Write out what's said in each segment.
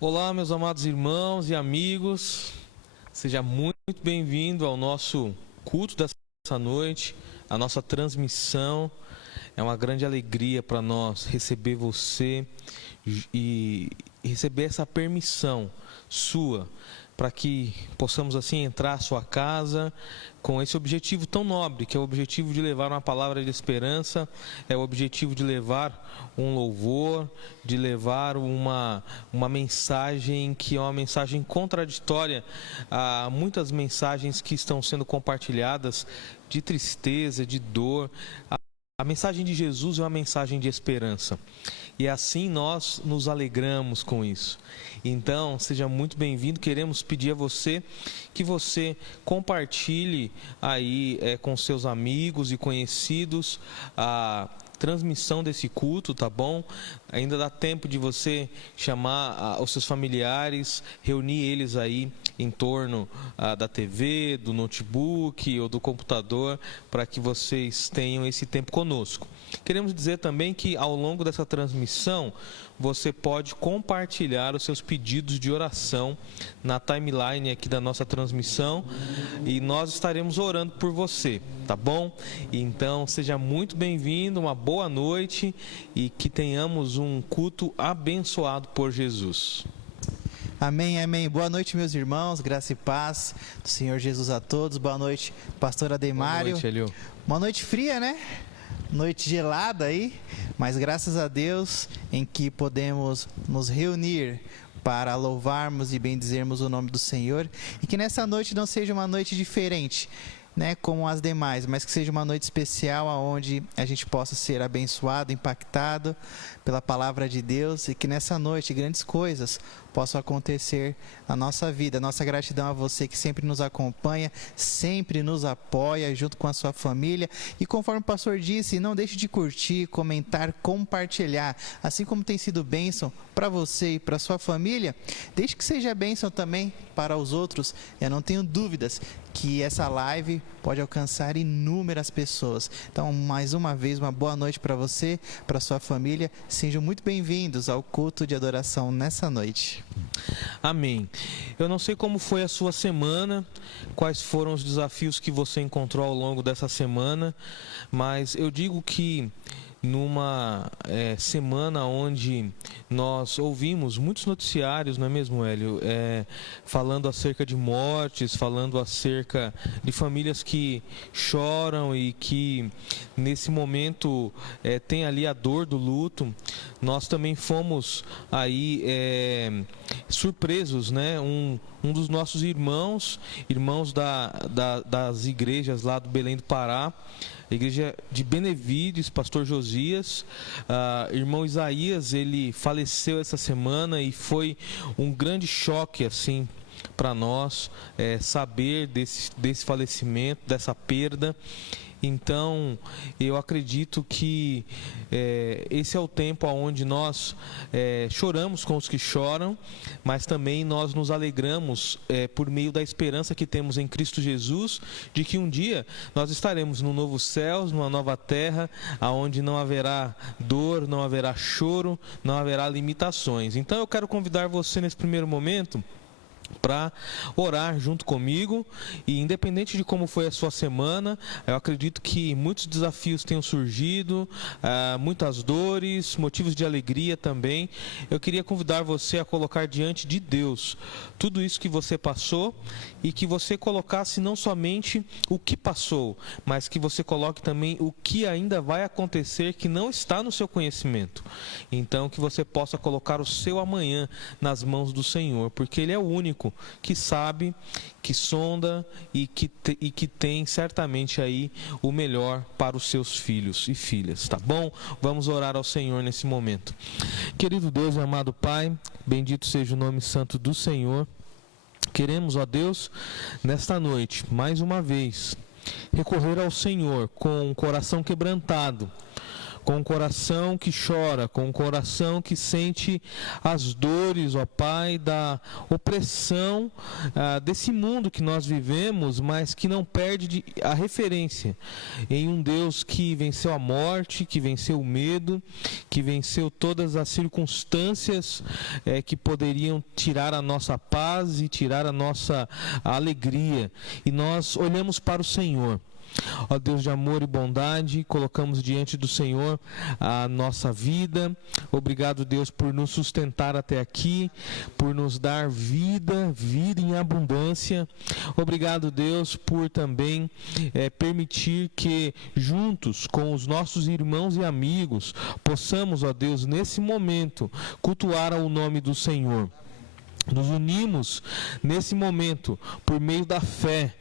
Olá, meus amados irmãos e amigos, seja muito bem-vindo ao nosso culto dessa noite, a nossa transmissão. É uma grande alegria para nós receber você e receber essa permissão sua, para que possamos assim entrar à sua casa com esse objetivo tão nobre, que é o objetivo de levar uma palavra de esperança, é o objetivo de levar um louvor, de levar uma mensagem que é uma mensagem contraditória a muitas mensagens que estão sendo compartilhadas de tristeza, de dor. A mensagem de Jesus é uma mensagem de esperança. E assim nós nos alegramos com isso. Então, seja muito bem-vindo. Queremos pedir a você que você compartilhe aí com seus amigos e conhecidos a transmissão desse culto, tá bom? Ainda dá tempo de você chamar os seus familiares, reunir eles aí em torno da TV, do notebook ou do computador, para que vocês tenham esse tempo conosco. Queremos dizer também que ao longo dessa transmissão, você pode compartilhar os seus pedidos de oração na timeline aqui da nossa transmissão e nós estaremos orando por você, tá bom? Então, seja muito bem-vindo, uma boa noite e que tenhamos um culto abençoado por Jesus. Amém, amém. Boa noite, meus irmãos, graça e paz do Senhor Jesus a todos. Boa noite, pastor Ademário. Boa noite, Elio. Uma noite fria, né? Noite gelada aí, mas graças a Deus em que podemos nos reunir para louvarmos e bendizermos o nome do Senhor, e que nessa noite não seja uma noite diferente, né, como as demais, mas que seja uma noite especial onde a gente possa ser abençoado, impactado pela palavra de Deus, e que nessa noite grandes coisas possam acontecer na nossa vida. Nossa gratidão a você que sempre nos acompanha, sempre nos apoia junto com a sua família, e conforme o pastor disse, não deixe de curtir, comentar, compartilhar, assim como tem sido bênção para você e para sua família, deixe que seja bênção também para os outros. Eu não tenho dúvidas que essa live pode alcançar inúmeras pessoas. Então, mais uma vez, uma boa noite para você, para sua família. Sejam muito bem-vindos ao culto de adoração nessa noite. Amém. Eu não sei como foi a sua semana, quais foram os desafios que você encontrou ao longo dessa semana, mas eu digo que numa semana onde nós ouvimos muitos noticiários, não é mesmo, Hélio? Falando acerca de mortes, falando acerca de famílias que choram e que nesse momento tem ali a dor do luto. Nós também fomos aí surpresos, né? Um dos nossos irmãos das igrejas lá do Belém do Pará, a igreja de Benevides, pastor Josias, irmão Isaías, ele faleceu essa semana e foi um grande choque assim para nós saber desse falecimento, dessa perda. Então, eu acredito que esse é o tempo onde nós choramos com os que choram, mas também nós nos alegramos por meio da esperança que temos em Cristo Jesus, de que um dia nós estaremos no novo céu, numa nova terra, onde não haverá dor, não haverá choro, não haverá limitações. Então, eu quero convidar você nesse primeiro momento para orar junto comigo, e independente de como foi a sua semana, eu acredito que muitos desafios tenham surgido, muitas dores, motivos de alegria também. Eu queria convidar você a colocar diante de Deus tudo isso que você passou, e que você colocasse não somente o que passou, mas que você coloque também o que ainda vai acontecer que não está no seu conhecimento. Então, que você possa colocar o seu amanhã nas mãos do Senhor, porque Ele é o único que sabe, que sonda e que tem certamente aí o melhor para os seus filhos e filhas, tá bom? Vamos orar ao Senhor nesse momento. Querido Deus e amado Pai, bendito seja o nome santo do Senhor. Queremos, ó Deus, nesta noite, mais uma vez, recorrer ao Senhor com um coração quebrantado, com um coração que chora, com um coração que sente as dores, ó Pai, da opressão desse mundo que nós vivemos, mas que não perde a referência em um Deus que venceu a morte, que venceu o medo, que venceu todas as circunstâncias que poderiam tirar a nossa paz e tirar a nossa alegria. E nós olhamos para o Senhor. Ó Deus de amor e bondade, colocamos diante do Senhor a nossa vida. Obrigado, Deus, por nos sustentar até aqui, por nos dar vida em abundância. Obrigado, Deus, por também permitir que juntos com os nossos irmãos e amigos possamos, ó Deus, nesse momento cultuar o nome do Senhor. Nos unimos nesse momento por meio da fé,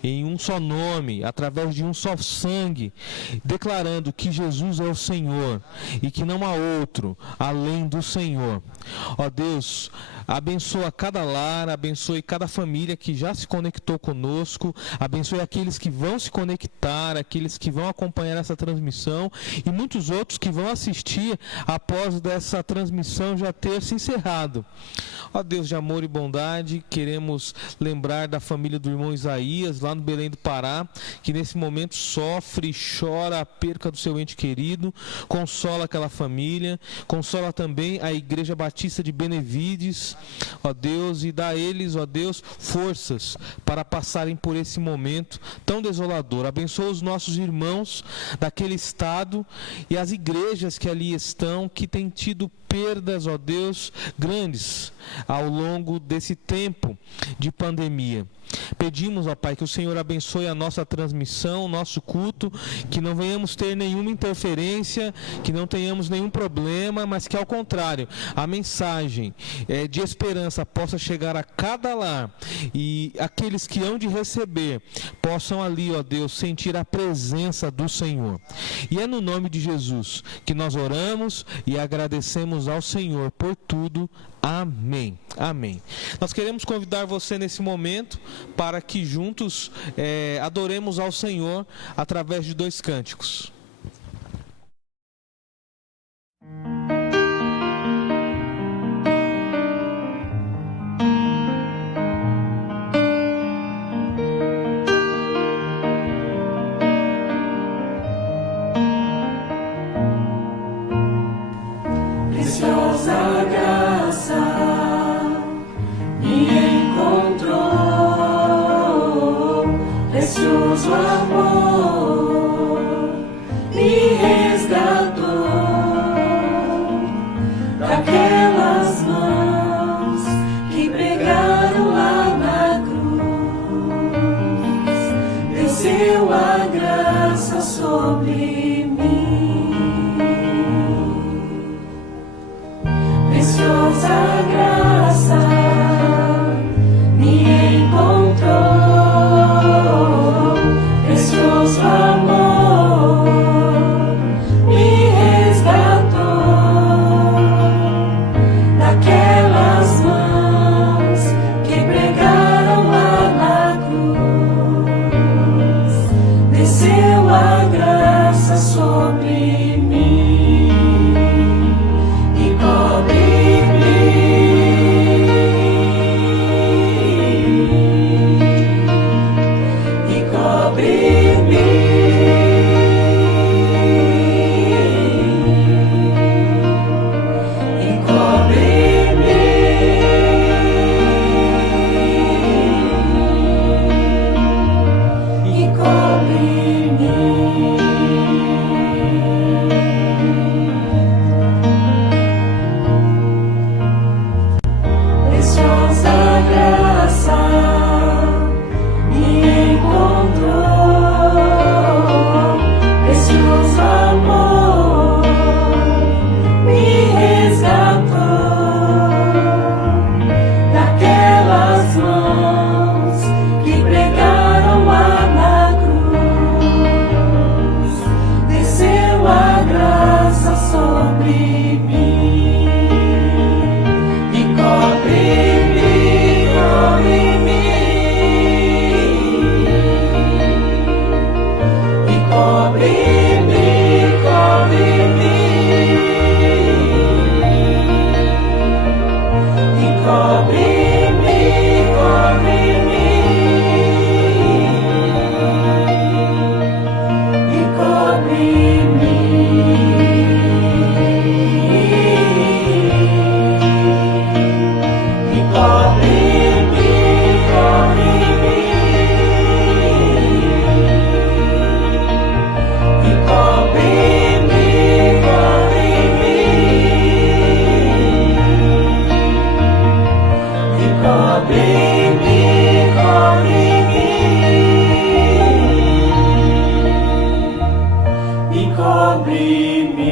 em um só nome, através de um só sangue, declarando que Jesus é o Senhor e que não há outro além do Senhor. Ó Deus, abençoa cada lar, abençoe cada família que já se conectou conosco, abençoe aqueles que vão se conectar, aqueles que vão acompanhar essa transmissão e muitos outros que vão assistir após dessa transmissão já ter se encerrado. Ó Deus de amor e bondade, queremos lembrar da família do irmão Isaías, lá no Belém do Pará, que nesse momento sofre e chora a perca do seu ente querido. Consola aquela família, consola também a Igreja Batista de Benevides, ó Deus, e dá a eles, ó Deus, forças para passarem por esse momento tão desolador. Abençoa os nossos irmãos daquele estado e as igrejas que ali estão, que têm tido perdas, ó Deus, grandes ao longo desse tempo de pandemia. Pedimos, ó Pai, que o Senhor abençoe a nossa transmissão, o nosso culto, que não venhamos ter nenhuma interferência, que não tenhamos nenhum problema, mas que ao contrário, a mensagem de esperança possa chegar a cada lar e aqueles que hão de receber possam ali, ó Deus, sentir a presença do Senhor. E é no nome de Jesus que nós oramos e agradecemos ao Senhor por tudo. Amém. Amém. Nós queremos convidar você nesse momento para que juntos adoremos ao Senhor através de 2 cânticos. Preciosa graça me encontrou, precioso amor sobre mim.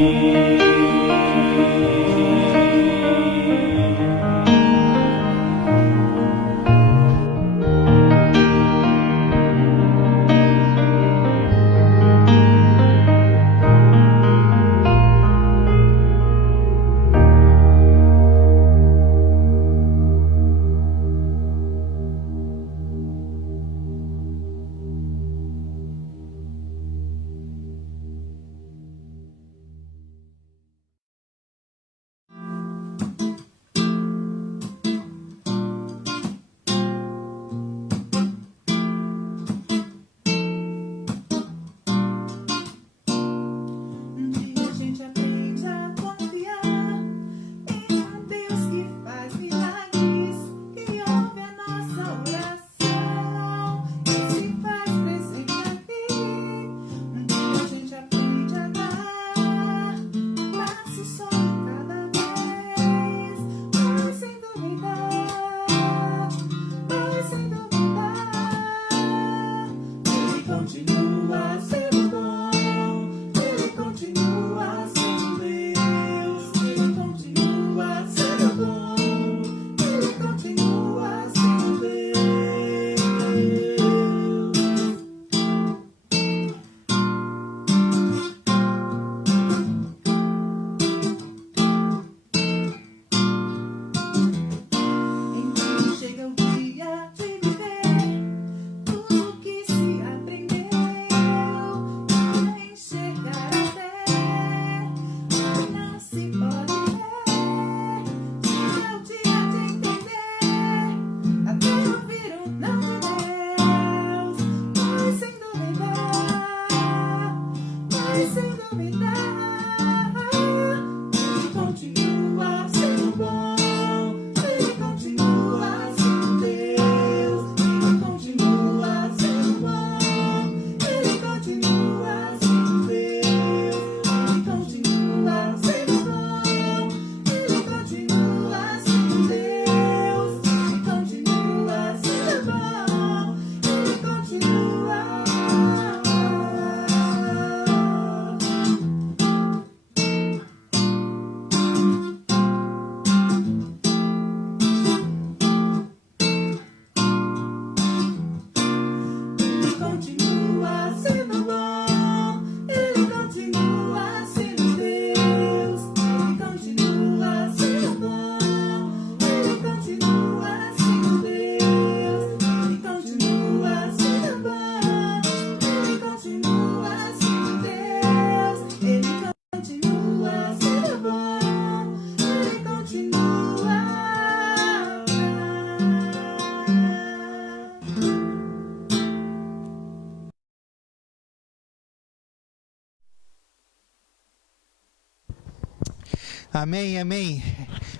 Amém, amém.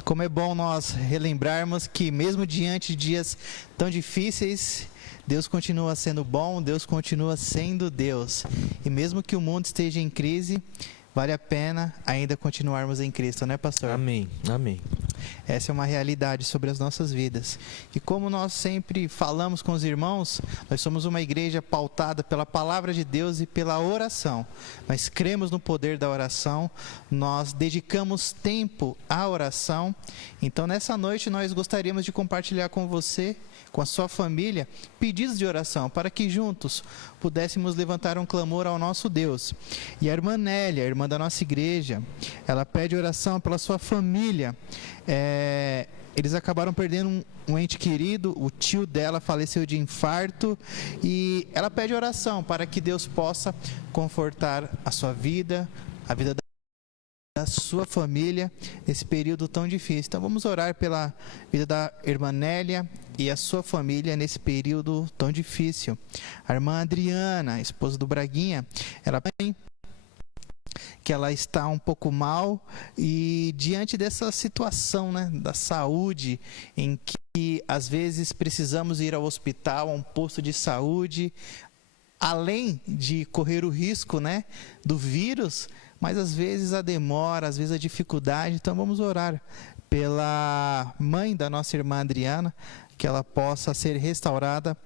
Como é bom nós relembrarmos que mesmo diante de dias tão difíceis, Deus continua sendo bom, Deus continua sendo Deus. E mesmo que o mundo esteja em crise, vale a pena ainda continuarmos em Cristo, né, pastor? Amém, amém. Essa é uma realidade sobre as nossas vidas. E como nós sempre falamos com os irmãos, nós somos uma igreja pautada pela palavra de Deus e pela oração. Nós cremos no poder da oração, nós dedicamos tempo à oração. Então, nessa noite, nós gostaríamos de compartilhar com você, com a sua família, pedidos de oração, para que juntos pudéssemos levantar um clamor ao nosso Deus. E a irmã Nélia, a irmã da nossa igreja, ela pede oração pela sua família. Eles acabaram perdendo um ente querido, o tio dela faleceu de infarto, e ela pede oração para que Deus possa confortar a sua vida, a vida da sua família nesse período tão difícil. Então vamos orar pela vida da irmã Nélia e a sua família nesse período tão difícil. A irmã Adriana, esposa do Braguinha, ela tem que ela está um pouco mal, e diante dessa situação, né, da saúde, em que às vezes precisamos ir ao hospital, a um posto de saúde, além de correr o risco, né, do vírus, mas às vezes a demora, às vezes a dificuldade. Então vamos orar pela mãe da nossa irmã Adriana, que ela possa ser restaurada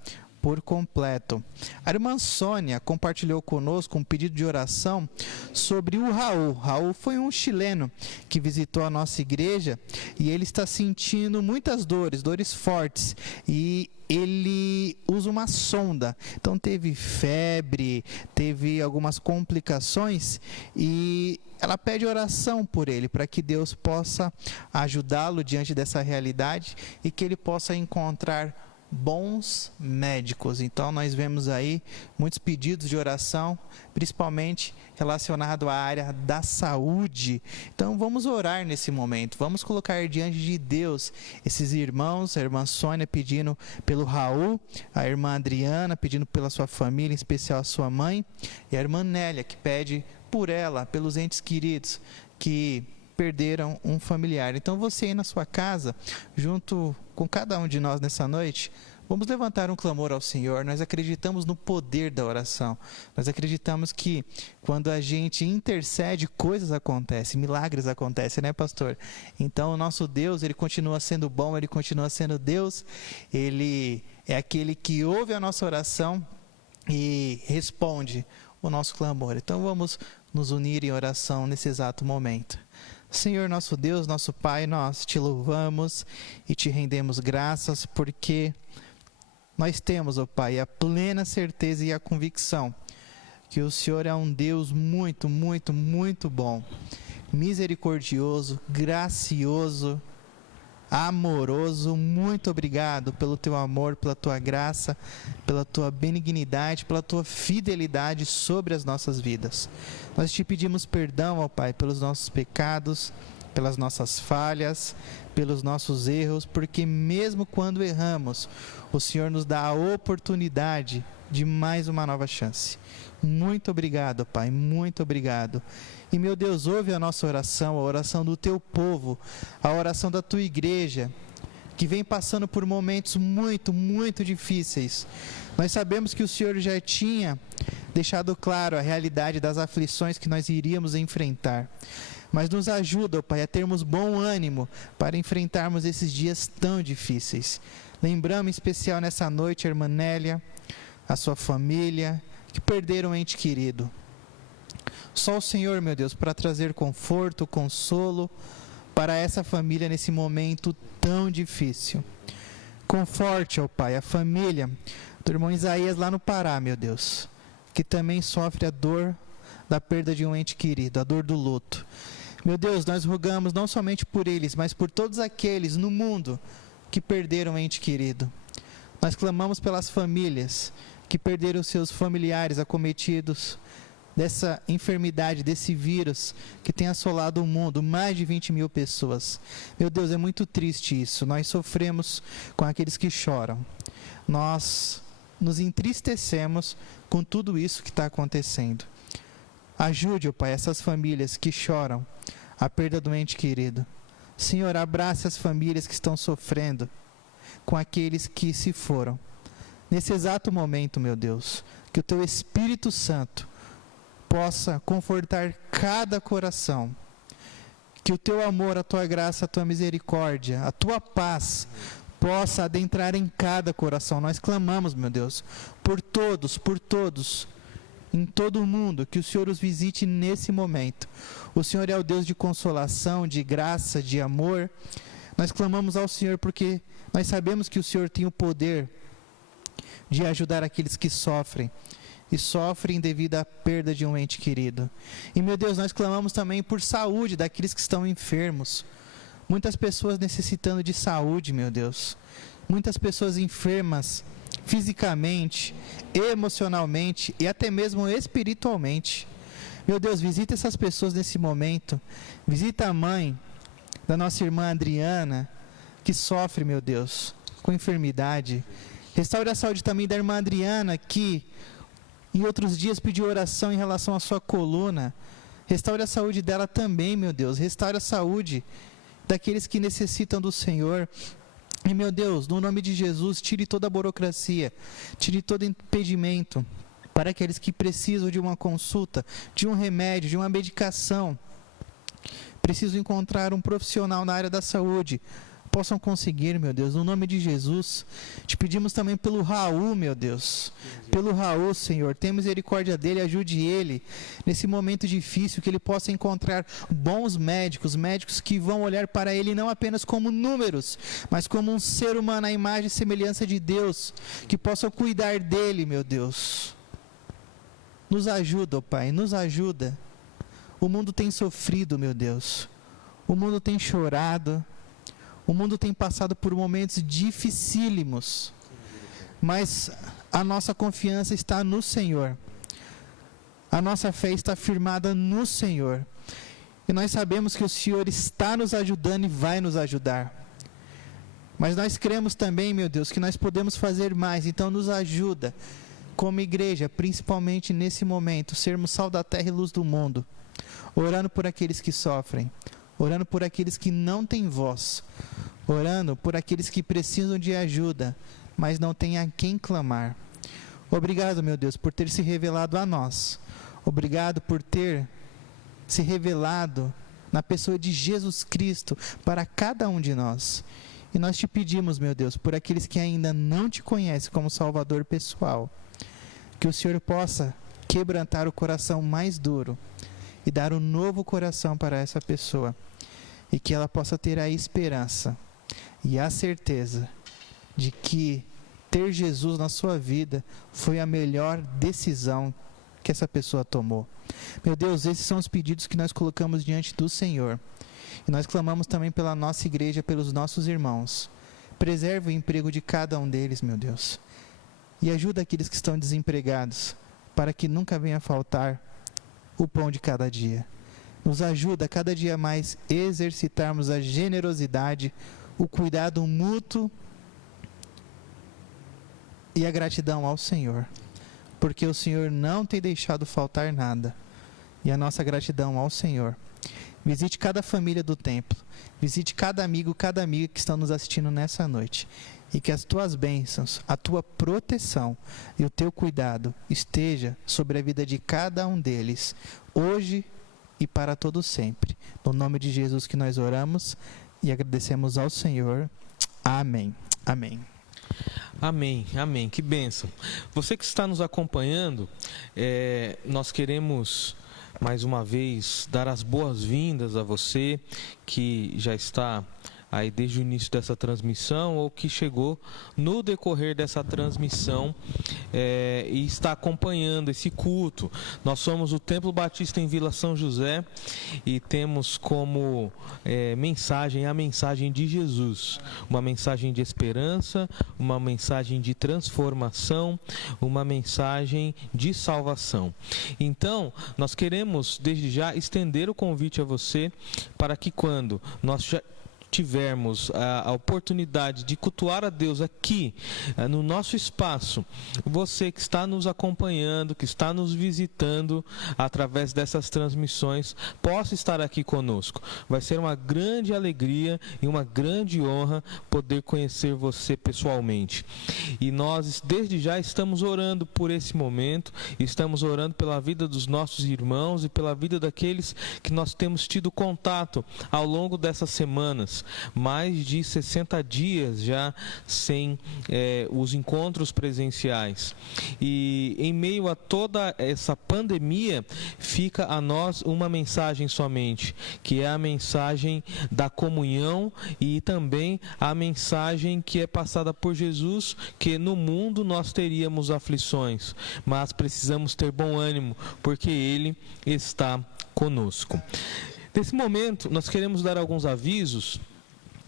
por completo. A irmã Sônia compartilhou conosco um pedido de oração sobre o Raul. Raul foi um chileno que visitou a nossa igreja e ele está sentindo muitas dores fortes, e ele usa uma sonda, então teve febre, teve algumas complicações, e ela pede oração por ele, para que Deus possa ajudá-lo diante dessa realidade e que ele possa encontrar bons médicos. Então nós vemos aí muitos pedidos de oração, principalmente relacionado à área da saúde. Então vamos orar nesse momento, vamos colocar diante de Deus esses irmãos, a irmã Sônia pedindo pelo Raul, a irmã Adriana pedindo pela sua família, em especial a sua mãe, e a irmã Nélia que pede por ela, pelos entes queridos que perderam um familiar. Então você aí na sua casa, junto com cada um de nós nessa noite, vamos levantar um clamor ao Senhor. Nós acreditamos no poder da oração. Nós acreditamos que quando a gente intercede, coisas acontecem, milagres acontecem, né, pastor? Então o nosso Deus, ele continua sendo bom, ele continua sendo Deus, ele é aquele que ouve a nossa oração e responde o nosso clamor. Então vamos nos unir em oração nesse exato momento. Senhor nosso Deus, nosso Pai, nós te louvamos e te rendemos graças, porque nós temos, ó Pai, a plena certeza e a convicção que o Senhor é um Deus muito, muito, muito bom, misericordioso, gracioso, amoroso. Muito obrigado pelo teu amor, pela tua graça, pela tua benignidade, pela tua fidelidade sobre as nossas vidas. Nós te pedimos perdão, ó Pai, pelos nossos pecados, pelas nossas falhas, pelos nossos erros, porque mesmo quando erramos, o Senhor nos dá a oportunidade de mais uma nova chance. Muito obrigado, Pai, muito obrigado. E meu Deus, ouve a nossa oração, a oração do teu povo, a oração da tua igreja, que vem passando por momentos muito, muito difíceis. Nós sabemos que o Senhor já tinha deixado claro a realidade das aflições que nós iríamos enfrentar. Mas nos ajuda, ó Pai, a termos bom ânimo para enfrentarmos esses dias tão difíceis. Lembramos em especial nessa noite a irmã Nélia, a sua família, que perderam um ente querido. Só o Senhor, meu Deus, para trazer conforto, consolo para essa família nesse momento tão difícil. Conforte, ó Pai, a família do irmão Isaías lá no Pará, meu Deus, que também sofre a dor da perda de um ente querido, a dor do luto. Meu Deus, nós rogamos não somente por eles, mas por todos aqueles no mundo que perderam um ente querido. Nós clamamos pelas famílias que perderam seus familiares acometidos dessa enfermidade, desse vírus que tem assolado o mundo, mais de 20 mil pessoas. Meu Deus, é muito triste isso. Nós sofremos com aqueles que choram. Nós nos entristecemos com tudo isso que está acontecendo. Ajude, ó Pai, essas famílias que choram a perda do ente querido. Senhor, abrace as famílias que estão sofrendo com aqueles que se foram. Nesse exato momento, meu Deus, que o teu Espírito Santo possa confortar cada coração, que o teu amor, a tua graça, a tua misericórdia, a tua paz possa adentrar em cada coração. Nós clamamos, meu Deus, por todos, em todo o mundo, que o Senhor os visite nesse momento. O Senhor é o Deus de consolação, de graça, de amor. Nós clamamos ao Senhor porque nós sabemos que o Senhor tem o poder de ajudar aqueles que sofrem, e sofrem devido à perda de um ente querido. E, meu Deus, nós clamamos também por saúde daqueles que estão enfermos. Muitas pessoas necessitando de saúde, meu Deus. Muitas pessoas enfermas fisicamente, emocionalmente e até mesmo espiritualmente. Meu Deus, visita essas pessoas nesse momento. Visita a mãe da nossa irmã Adriana, que sofre, meu Deus, com enfermidade. Restaure a saúde também da irmã Adriana, que em outros dias pediu oração em relação à sua coluna. Restaure a saúde dela também, meu Deus. Restaure a saúde daqueles que necessitam do Senhor. E, meu Deus, no nome de Jesus, tire toda a burocracia, tire todo impedimento para aqueles que precisam de uma consulta, de um remédio, de uma medicação. Precisam encontrar um profissional na área da saúde possam conseguir, meu Deus, no nome de Jesus. Te pedimos também pelo Raul, meu Deus, pelo Raul, Senhor, tenha misericórdia dele, ajude ele nesse momento difícil, que ele possa encontrar bons médicos, médicos que vão olhar para ele não apenas como números, mas como um ser humano à imagem e semelhança de Deus, que possam cuidar dele, meu Deus. Nos ajuda, ó Pai, nos ajuda. O mundo tem sofrido, meu Deus, o mundo tem chorado, o mundo tem passado por momentos dificílimos, mas a nossa confiança está no Senhor, a nossa fé está firmada no Senhor, e nós sabemos que o Senhor está nos ajudando e vai nos ajudar, mas nós cremos também, meu Deus, que nós podemos fazer mais, então nos ajuda, como igreja, principalmente nesse momento, sermos sal da terra e luz do mundo, orando por aqueles que sofrem, orando por aqueles que não têm voz, orando por aqueles que precisam de ajuda, mas não têm a quem clamar. Obrigado, meu Deus, por ter se revelado a nós. Obrigado por ter se revelado na pessoa de Jesus Cristo para cada um de nós. E nós te pedimos, meu Deus, por aqueles que ainda não te conhecem como Salvador pessoal, que o Senhor possa quebrantar o coração mais duro e dar um novo coração para essa pessoa, e que ela possa ter a esperança e a certeza de que ter Jesus na sua vida foi a melhor decisão que essa pessoa tomou. Meu Deus, esses são os pedidos que nós colocamos diante do Senhor, e nós clamamos também pela nossa igreja, pelos nossos irmãos. Preserve o emprego de cada um deles, meu Deus, e ajuda aqueles que estão desempregados, para que nunca venha a faltar o pão de cada dia. Nos ajuda a cada dia mais exercitarmos a generosidade, o cuidado mútuo e a gratidão ao Senhor, porque o Senhor não tem deixado faltar nada, e a nossa gratidão ao Senhor. Visite cada família do templo, visite cada amigo, cada amiga que estão nos assistindo nessa noite, e que as tuas bênçãos, a tua proteção e o teu cuidado esteja sobre a vida de cada um deles, hoje e para todo sempre. No nome de Jesus que nós oramos e agradecemos ao Senhor. Amém. Amém. Amém, amém, que bênção. Você que está nos acompanhando, nós queremos mais uma vez dar as boas-vindas a você que já está aí desde o início dessa transmissão, ou que chegou no decorrer dessa transmissão e está acompanhando esse culto. Nós somos o Templo Batista em Vila São José e temos como mensagem a mensagem de Jesus, uma mensagem de esperança, uma mensagem de transformação, uma mensagem de salvação. Então, nós queremos desde já estender o convite a você para que quando nós já tivermos a oportunidade de cultuar a Deus aqui no nosso espaço, você que está nos acompanhando, que está nos visitando através dessas transmissões, possa estar aqui conosco. Vai ser uma grande alegria e uma grande honra poder conhecer você pessoalmente. E nós desde já estamos orando por esse momento, estamos orando pela vida dos nossos irmãos e pela vida daqueles que nós temos tido contato ao longo dessas semanas. Mais de 60 dias já sem os encontros presenciais. E em meio a toda essa pandemia, fica a nós uma mensagem somente, que é a mensagem da comunhão e também a mensagem que é passada por Jesus, que no mundo nós teríamos aflições, mas precisamos ter bom ânimo, porque Ele está conosco. Nesse momento, nós queremos dar alguns avisos.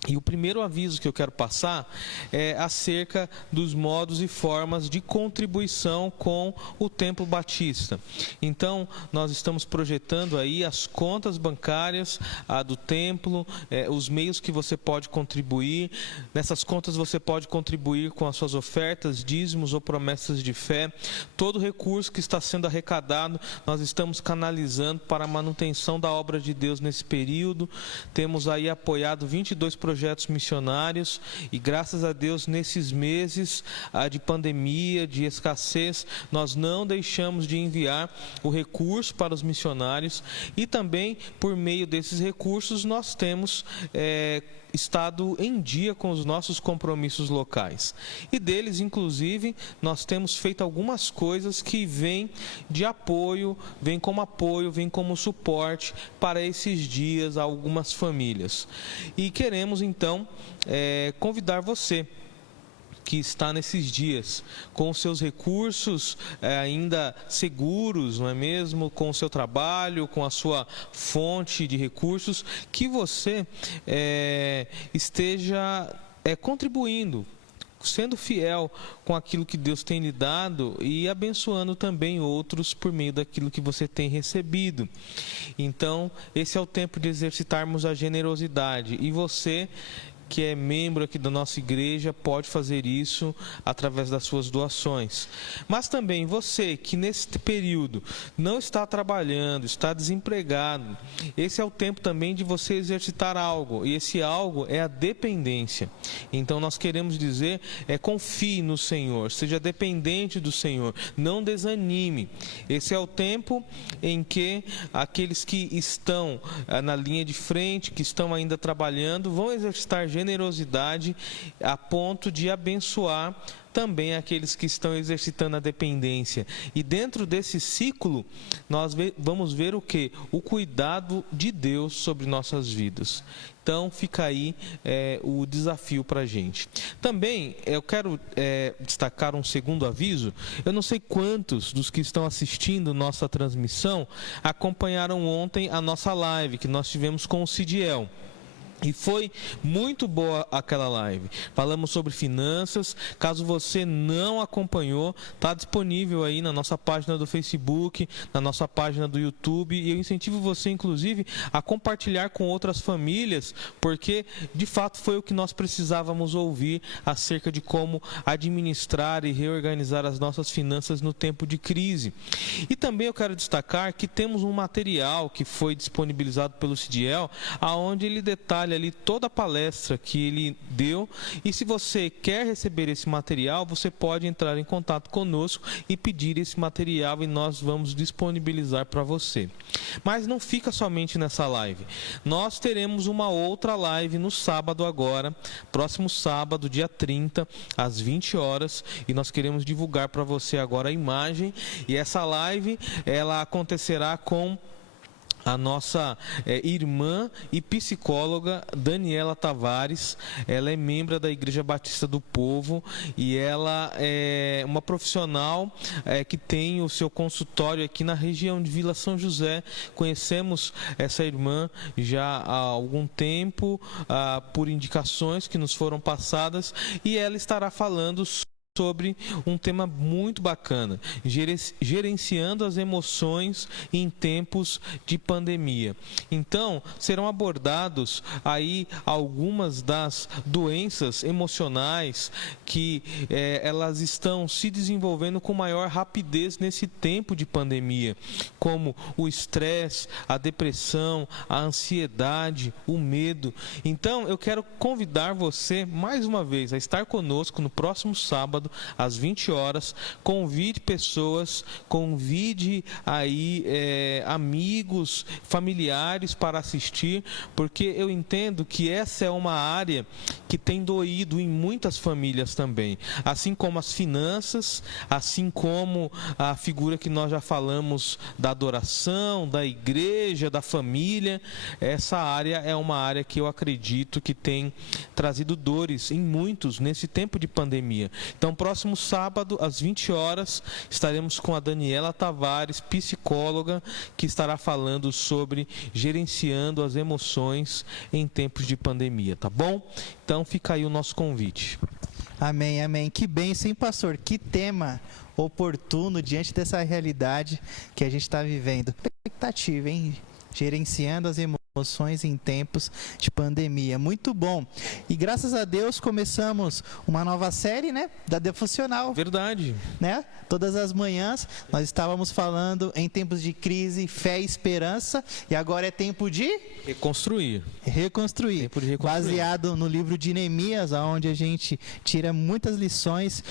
E o primeiro aviso que eu quero passar é acerca dos modos e formas de contribuição com o Templo Batista. Então, nós estamos projetando aí as contas bancárias do Templo, os meios que você pode contribuir. Nessas contas você pode contribuir com as suas ofertas, dízimos ou promessas de fé. Todo recurso que está sendo arrecadado, nós estamos canalizando para a manutenção da obra de Deus nesse período. Temos aí apoiado 22 projetos missionários e graças a Deus nesses meses de pandemia, de escassez, nós não deixamos de enviar o recurso para os missionários e também por meio desses recursos nós temos estado em dia com os nossos compromissos locais. E deles, inclusive, nós temos feito algumas coisas que vêm de apoio, vêm como suporte para esses dias a algumas famílias. E queremos, então, convidar você que está nesses dias com os seus recursos ainda seguros, não é mesmo? Com o seu trabalho, com a sua fonte de recursos, que você esteja contribuindo, sendo fiel com aquilo que Deus tem lhe dado e abençoando também outros por meio daquilo que você tem recebido. Então, esse é o tempo de exercitarmos a generosidade. E você, que é membro aqui da nossa igreja, pode fazer isso através das suas doações. Mas também você que neste período não está trabalhando, está desempregado, esse é o tempo também de você exercitar algo, e esse algo é a dependência. Então nós queremos dizer, confie no Senhor, seja dependente do Senhor, não desanime. Esse é o tempo em que aqueles que estão na linha de frente, que estão ainda trabalhando, vão exercitar generosidade a ponto de abençoar também aqueles que estão exercitando a dependência. E dentro desse ciclo, nós vamos ver o quê? O cuidado de Deus sobre nossas vidas. Então, fica aí o desafio para a gente. Também, eu quero destacar um segundo aviso. Eu não sei quantos dos que estão assistindo nossa transmissão acompanharam ontem a nossa live que nós tivemos com o Cidiel. E foi muito boa aquela live. Falamos sobre finanças. Caso você não acompanhou, está disponível aí na nossa página do Facebook, na nossa página do YouTube. E eu incentivo você, inclusive, a compartilhar com outras famílias, porque, de fato, foi o que nós precisávamos ouvir acerca de como administrar e reorganizar as nossas finanças no tempo de crise. E também eu quero destacar que temos um material que foi disponibilizado pelo Cidiel, aonde ele detalha ali toda a palestra que ele deu, e se você quer receber esse material, você pode entrar em contato conosco e pedir esse material e nós vamos disponibilizar para você. Mas não fica somente nessa live. Nós teremos uma outra live no sábado agora, próximo sábado, dia 30, às 20 horas, e nós queremos divulgar para você agora a imagem, e essa live, ela acontecerá com a nossa irmã e psicóloga Daniela Tavares. Ela é membro da Igreja Batista do Povo e ela é uma profissional que tem o seu consultório aqui na região de Vila São José. Conhecemos essa irmã já há algum tempo por indicações que nos foram passadas, e ela estará falando sobre um tema muito bacana, gerenciando as emoções em tempos de pandemia. Então, serão abordados aí algumas das doenças emocionais que elas estão se desenvolvendo com maior rapidez nesse tempo de pandemia, como o estresse, a depressão, a ansiedade, o medo. Então, eu quero convidar você mais uma vez a estar conosco no próximo sábado, às 20 horas, convide pessoas, convide aí amigos, familiares para assistir, porque eu entendo que essa é uma área que tem doído em muitas famílias também, assim como as finanças, assim como a figura que nós já falamos da adoração, da igreja, da família. Essa área é uma área que eu acredito que tem trazido dores em muitos nesse tempo de pandemia. Então, próximo sábado, às 20 horas, estaremos com a Daniela Tavares, psicóloga, que estará falando sobre gerenciando as emoções em tempos de pandemia, tá bom? Então, fica aí o nosso convite. Amém, amém. Que bênção, hein, pastor? Que tema oportuno diante dessa realidade que a gente está vivendo. Expectativa, hein? Gerenciando as emoções em tempos de pandemia. Muito bom. E graças a Deus começamos uma nova série, né? Da Devocional. Verdade. Né? Todas as manhãs nós estávamos falando em tempos de crise, fé e esperança. E agora é tempo de reconstruir. Tempo de reconstruir. Baseado no livro de Neemias, onde a gente tira muitas lições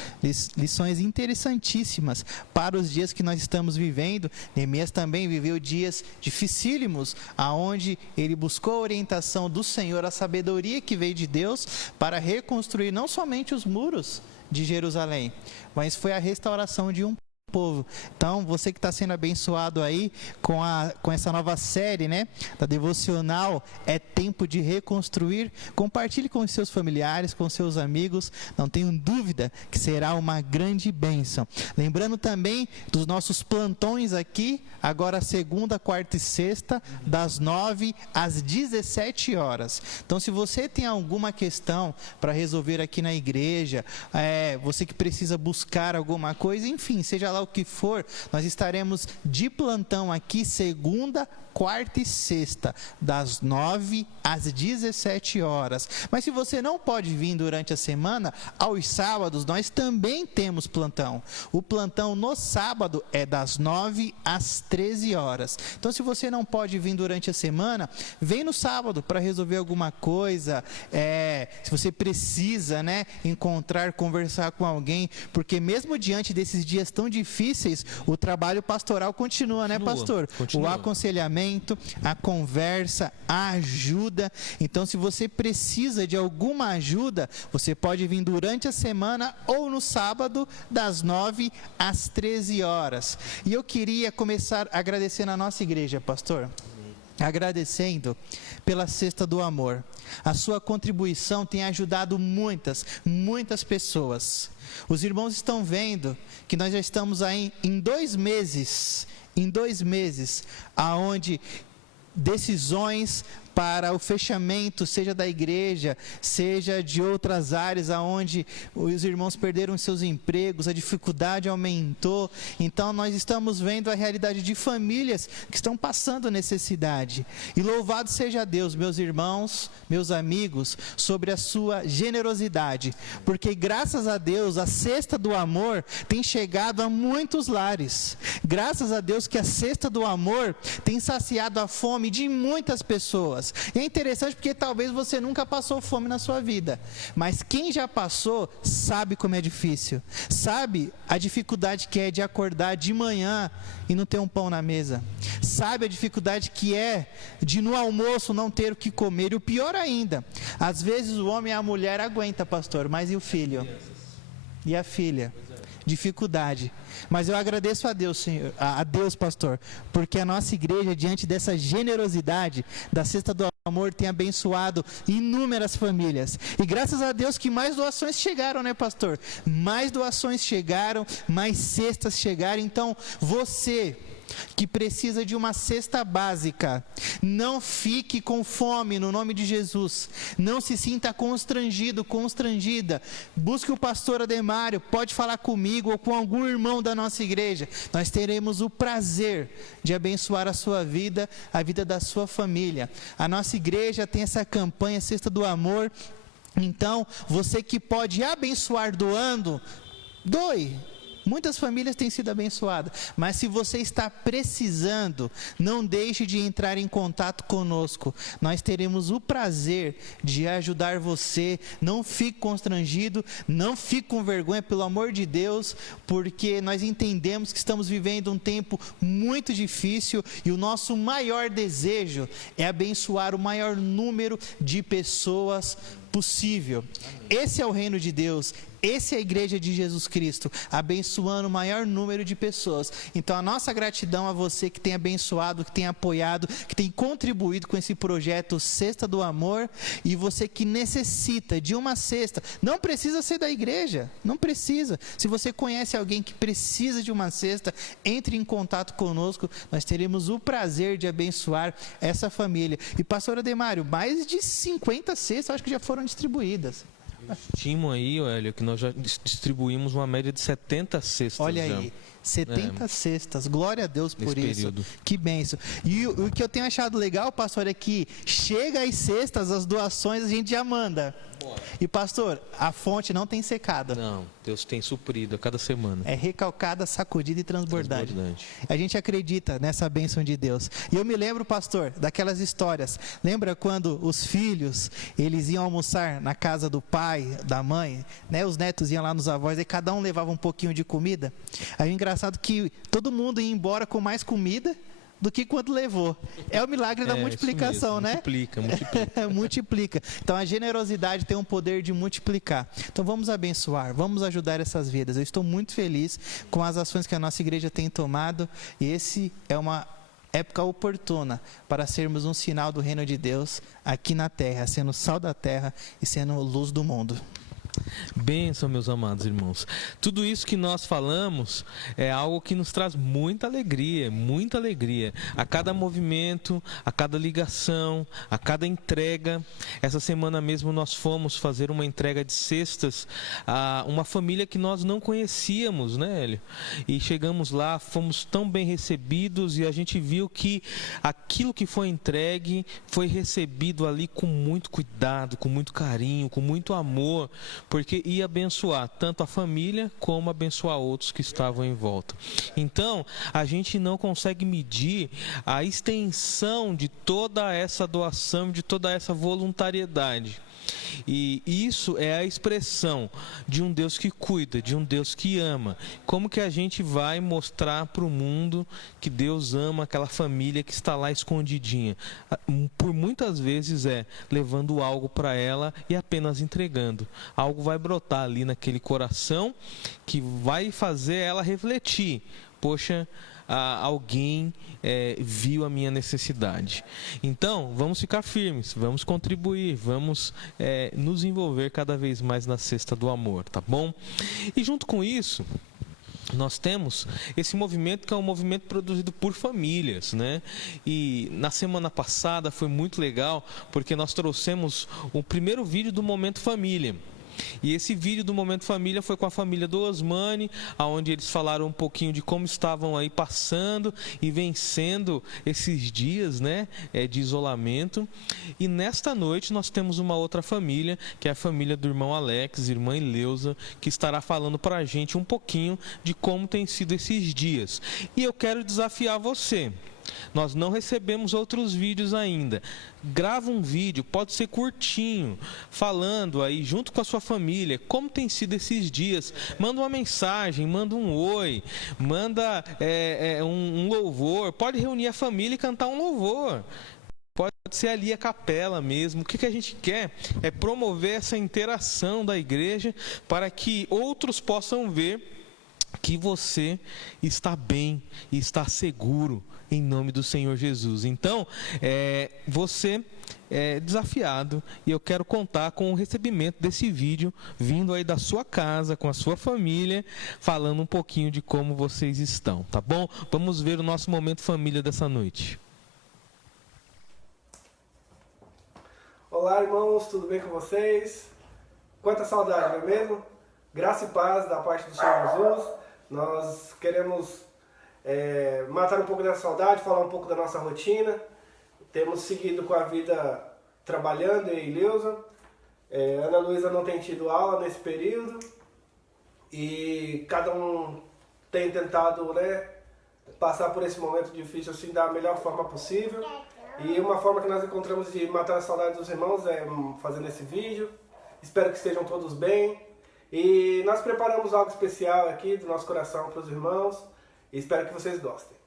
interessantíssimas para os dias que nós estamos vivendo. Neemias também viveu dias dificílimos, aonde ele buscou a orientação do Senhor, a sabedoria que veio de Deus para reconstruir não somente os muros de Jerusalém, mas foi a restauração de um povo. Então, você que está sendo abençoado aí com essa nova série, né, da devocional, é tempo de reconstruir. Compartilhe com os seus familiares, com os seus amigos, não tenho dúvida que será uma grande bênção. Lembrando também dos nossos plantões aqui, agora segunda, quarta e sexta, das 9 às 17 horas. Então, se você tem alguma questão para resolver aqui na igreja, você que precisa buscar alguma coisa, enfim, seja lá o que for, nós estaremos de plantão aqui segunda, quarta e sexta, das 9 às 17 horas. Mas se você não pode vir durante a semana, aos sábados nós também temos plantão. O plantão no sábado é das 9 às 13 horas. Então, se você não pode vir durante a semana, vem no sábado para resolver alguma coisa. Se você precisa, né, conversar com alguém, porque mesmo diante desses dias tão difíceis, o trabalho pastoral continua, né, pastor? Continua. O aconselhamento, a conversa, a ajuda. Então, se você precisa de alguma ajuda, você pode vir durante a semana ou no sábado, das 9 às 13 horas. E eu queria começar agradecendo a nossa igreja, pastor. Agradecendo pela Cesta do Amor. A sua contribuição tem ajudado muitas pessoas. Os irmãos estão vendo que nós já estamos aí em 2 meses, aonde decisões para o fechamento, seja da igreja, seja de outras áreas aonde os irmãos perderam seus empregos, a dificuldade aumentou. Então nós estamos vendo a realidade de famílias que estão passando necessidade. E louvado seja Deus, meus irmãos, meus amigos, sobre a sua generosidade, porque graças a Deus a Cesta do Amor tem chegado a muitos lares. Graças a Deus que a Cesta do Amor tem saciado a fome de muitas pessoas. E é interessante porque talvez você nunca passou fome na sua vida, mas quem já passou sabe como é difícil, sabe a dificuldade que é de acordar de manhã e não ter um pão na mesa, sabe a dificuldade que é de no almoço não ter o que comer. E o pior ainda, às vezes o homem e a mulher aguentam, pastor, mas e o filho? E a filha? Dificuldade. Mas eu agradeço a Deus, Senhor, a Deus, pastor, porque a nossa igreja, diante dessa generosidade da Cesta do Amor, tem abençoado inúmeras famílias. E graças a Deus que mais doações chegaram, né, pastor? Mais doações chegaram, mais cestas chegaram. Então, você que precisa de uma cesta básica, não fique com fome no nome de Jesus, não se sinta constrangido, constrangida, busque o pastor Ademário, pode falar comigo ou com algum irmão da nossa igreja, nós teremos o prazer de abençoar a sua vida, a vida da sua família. A nossa igreja tem essa campanha Cesta do Amor, então você que pode abençoar doando, doe. Muitas famílias têm sido abençoadas, mas se você está precisando, não deixe de entrar em contato conosco. Nós teremos o prazer de ajudar você. Não fique constrangido, não fique com vergonha, pelo amor de Deus, porque nós entendemos que estamos vivendo um tempo muito difícil e o nosso maior desejo é abençoar o maior número de pessoas possível. Esse é o reino de Deus, essa é a igreja de Jesus Cristo, abençoando o maior número de pessoas. Então a nossa gratidão a você que tem abençoado, que tem apoiado, que tem contribuído com esse projeto Cesta do Amor, e você que necessita de uma cesta, não precisa ser da igreja, não precisa. Se você conhece alguém que precisa de uma cesta, entre em contato conosco, nós teremos o prazer de abençoar essa família. E pastor Ademário, mais de 50 cestas acho que já foram distribuídas. Estimo aí, Hélio, que nós já distribuímos uma média de 70 cestas. Olha já. aí, 70 cestas, glória a Deus por isso. Período. Que bênção. E o que eu tenho achado legal, pastor, é que chega as cestas, as doações, a gente já manda. E pastor, a fonte não tem secado. Não, Deus tem suprido a cada semana. É recalcada, sacudida e transbordante. A gente acredita nessa bênção de Deus. E eu me lembro, pastor, daquelas histórias. Lembra quando os filhos, eles iam almoçar na casa do pai, da mãe, né? Os netos iam lá nos avós e cada um levava um pouquinho de comida. Aí é engraçado que todo mundo ia embora com mais comida, do que quanto levou. É o milagre da multiplicação, isso mesmo. né? Multiplica. Multiplica. Então a generosidade tem um poder de multiplicar. Então vamos abençoar, vamos ajudar essas vidas. Eu estou muito feliz com as ações que a nossa igreja tem tomado, e esse é uma época oportuna para sermos um sinal do reino de Deus aqui na terra, sendo sal da terra e sendo luz do mundo. Bênção, meus amados irmãos. Tudo isso que nós falamos é algo que nos traz muita alegria, muita alegria. A cada movimento, a cada ligação, a cada entrega. Essa semana mesmo nós fomos fazer uma entrega de cestas a uma família que nós não conhecíamos, né, Hélio? E chegamos lá, fomos tão bem recebidos e a gente viu que aquilo que foi entregue foi recebido ali com muito cuidado, com muito carinho, com muito amor, porque ia abençoar tanto a família como abençoar outros que estavam em volta. Então, a gente não consegue medir a extensão de toda essa doação, de toda essa voluntariedade. E isso é a expressão de um Deus que cuida, de um Deus que ama. Como que a gente vai mostrar para o mundo que Deus ama aquela família que está lá escondidinha? Por muitas vezes levando algo para ela e apenas entregando. Algo vai brotar ali naquele coração que vai fazer ela refletir. Poxa, alguém viu a minha necessidade. Então, vamos ficar firmes, vamos contribuir, vamos nos envolver cada vez mais na cesta do amor, tá bom? E junto com isso, nós temos esse movimento que é um movimento produzido por famílias, né? E na semana passada foi muito legal, porque nós trouxemos o primeiro vídeo do Momento Família. E esse vídeo do Momento Família foi com a família do Osmani, onde eles falaram um pouquinho de como estavam aí passando e vencendo esses dias, né, de isolamento. E nesta noite nós temos uma outra família, que é a família do irmão Alex, irmã Ileusa, que estará falando para a gente um pouquinho de como tem sido esses dias. E eu quero desafiar você. Nós não recebemos outros vídeos ainda. Grava um vídeo, pode ser curtinho, falando aí junto com a sua família como tem sido esses dias. Manda uma mensagem, manda um oi, manda um louvor. Pode reunir a família e cantar um louvor. Pode ser ali a capela mesmo. O que a gente quer é promover essa interação da igreja para que outros possam ver que você está bem e está seguro em nome do Senhor Jesus. Então, você é desafiado e eu quero contar com o recebimento desse vídeo vindo aí da sua casa, com a sua família, falando um pouquinho de como vocês estão, tá bom? Vamos ver o nosso Momento Família dessa noite. Olá, irmãos, tudo bem com vocês? Quanta saudade, não é mesmo? Graça e paz da parte do Senhor Jesus. Nós queremos matar um pouco dessa saudade, falar um pouco da nossa rotina. Temos seguido com a vida trabalhando, eu e Ileusa. Ana Luísa não tem tido aula nesse período. E cada um tem tentado, passar por esse momento difícil assim, da melhor forma possível. E uma forma que nós encontramos de matar a saudade dos irmãos é fazendo esse vídeo. Espero que estejam todos bem. E nós preparamos algo especial aqui do nosso coração para os irmãos. E espero que vocês gostem.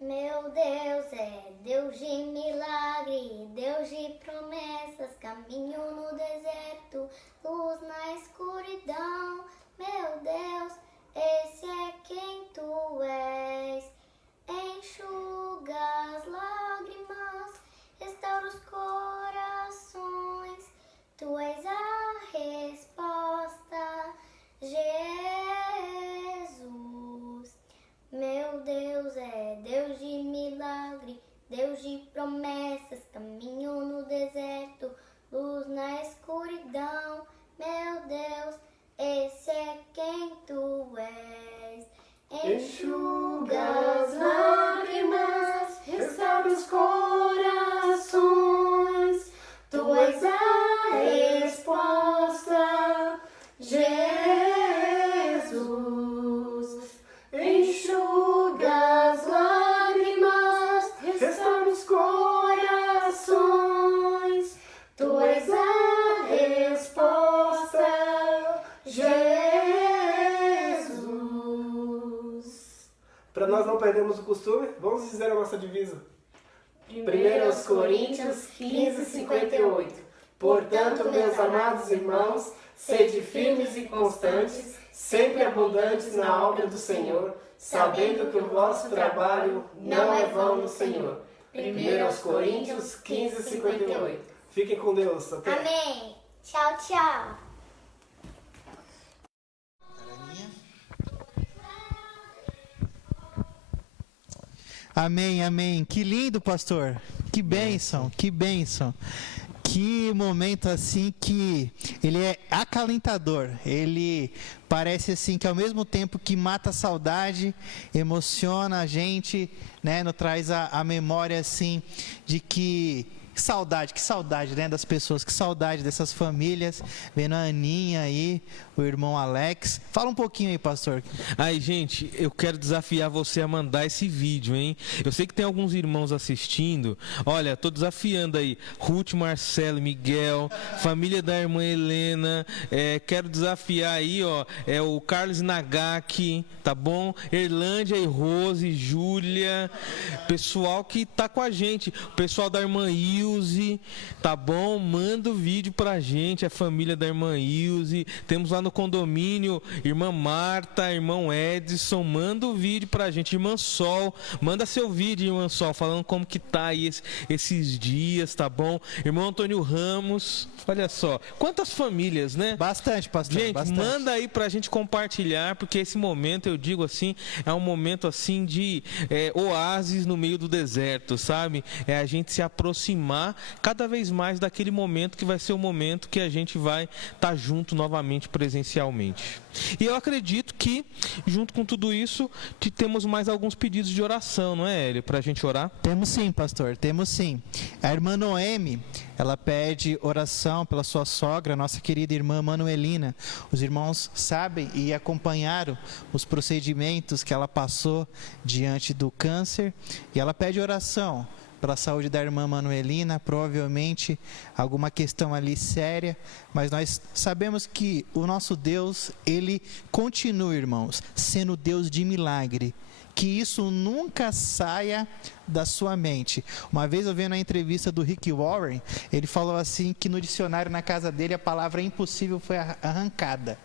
Meu Deus é Deus de milagre, Deus de promessas, caminho no deserto, luz na escuridão. Meu Deus, esse é quem tu és. Enxuga as lágrimas, restaura os corações. Tu és a resposta, Jesus. Meu Deus é Deus de milagre, Deus de promessas, caminho no deserto, luz na escuridão. Meu Deus, esse é quem tu és. Enxuga as lágrimas, restaura os corações. Tu és a resposta, Jesus. Enxuga as lágrimas, restaura os corações. Tu és a resposta, Jesus. Para nós não perdermos o costume, vamos dizer a nossa divisa. 1 Coríntios 15:58. Portanto, meus amados irmãos, sede firmes e constantes, sempre abundantes na obra do Senhor, sabendo que o vosso trabalho não é vão no Senhor. 1 Coríntios 15:58. Fiquem com Deus. Até. Amém. Tchau, tchau. Amém, amém. Que lindo, pastor. Que bênção, que bênção. Que momento assim que ele é acalentador. Ele parece assim que ao mesmo tempo que mata a saudade, emociona a gente, né? Nos traz a memória assim de que saudade, né, das pessoas, que saudade dessas famílias, vendo a Aninha aí, o irmão Alex. Fala um pouquinho aí, pastor. Aí, gente, eu quero desafiar você a mandar esse vídeo, hein? Eu sei que tem alguns irmãos assistindo. Olha, tô desafiando aí, Ruth, Marcelo, Miguel, família da irmã Helena. Quero desafiar aí, ó, o Carlos Nagaki, tá bom? Erlândia e Rose, Júlia, pessoal que tá com a gente, o pessoal da irmã Ilse, tá bom? Manda o vídeo pra gente, a família da irmã Ilse. Temos lá no condomínio, irmã Marta, irmão Edson, manda o vídeo pra gente. Irmã Sol, manda seu vídeo, irmã Sol, falando como que tá aí esses dias, tá bom? Irmão Antônio Ramos, olha só, quantas famílias, né? Bastante, pastor. Gente, bastante. manda aí pra gente compartilhar, porque esse momento, eu digo assim, é um momento assim de oásis no meio do deserto, sabe? É a gente se aproximar cada vez mais daquele momento que vai ser o momento que a gente vai estar junto novamente presencialmente. E eu acredito que, junto com tudo isso, temos mais alguns pedidos de oração, não é, Hélio? Pra gente orar? Temos sim, pastor, temos sim. A irmã Noemi, ela pede oração pela sua sogra, nossa querida irmã Manuelina. Os irmãos sabem e acompanharam os procedimentos que ela passou diante do câncer, e ela pede oração pela saúde da irmã Manuelina, provavelmente alguma questão ali séria, mas nós sabemos que o nosso Deus, ele continua, irmãos, sendo Deus de milagre. Que isso nunca saia da sua mente. Uma vez eu vendo a entrevista do Rick Warren, ele falou assim que no dicionário na casa dele a palavra impossível foi arrancada.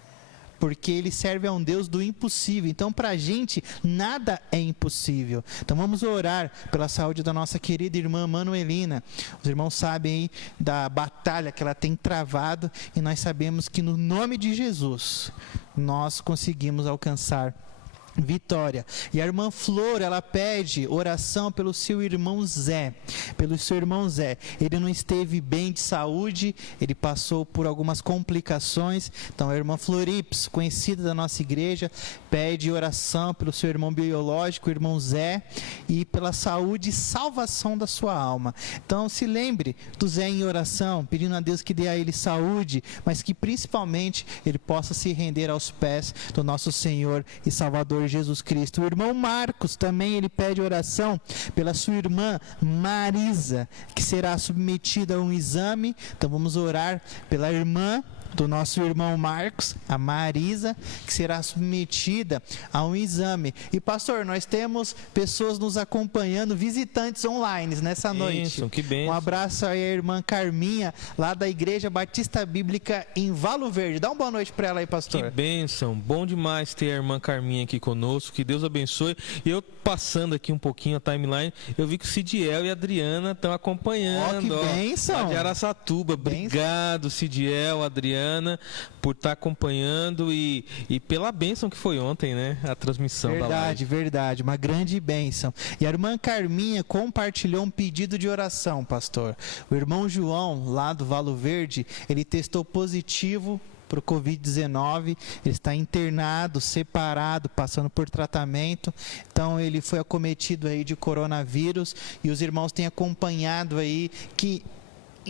Porque ele serve a um Deus do impossível. Então, para a gente, nada é impossível. Então, vamos orar pela saúde da nossa querida irmã Manuelina. Os irmãos sabem aí da batalha que ela tem travado, e nós sabemos que no nome de Jesus, nós conseguimos alcançar vitória. E a irmã Flor, ela pede oração pelo seu irmão Zé. Ele não esteve bem de saúde, ele passou por algumas complicações. Então a irmã Florips, conhecida da nossa igreja, pede oração pelo seu irmão biológico, o irmão Zé, e pela saúde e salvação da sua alma. Então se lembre do Zé em oração, pedindo a Deus que dê a ele saúde, mas que principalmente ele possa se render aos pés do nosso Senhor e Salvador Jesus Cristo. O irmão Marcos também, ele pede oração pela sua irmã Marisa, que será submetida a um exame. Então vamos orar pela irmã do nosso irmão Marcos, a Marisa, que será submetida a um exame. E pastor, nós temos pessoas nos acompanhando, visitantes online nessa noite. Que bênção. Um abraço aí à irmã Carminha, lá da Igreja Batista Bíblica em Valo Verde. Dá uma boa noite para ela aí, pastor. Que bênção, bom demais ter a irmã Carminha aqui conosco, que Deus abençoe. E eu passando aqui um pouquinho a timeline, eu vi que o Cidiel e a Adriana estão acompanhando. Que bênção. De Araçatuba. Obrigado, Cidiel, Adriana, por estar acompanhando e pela bênção que foi ontem, né? A transmissão da live. Verdade, uma grande bênção. E a irmã Carminha compartilhou um pedido de oração, pastor. O irmão João, lá do Valo Verde, ele testou positivo para o Covid-19, ele está internado, separado, passando por tratamento. Então ele foi acometido aí de coronavírus, e os irmãos têm acompanhado aí que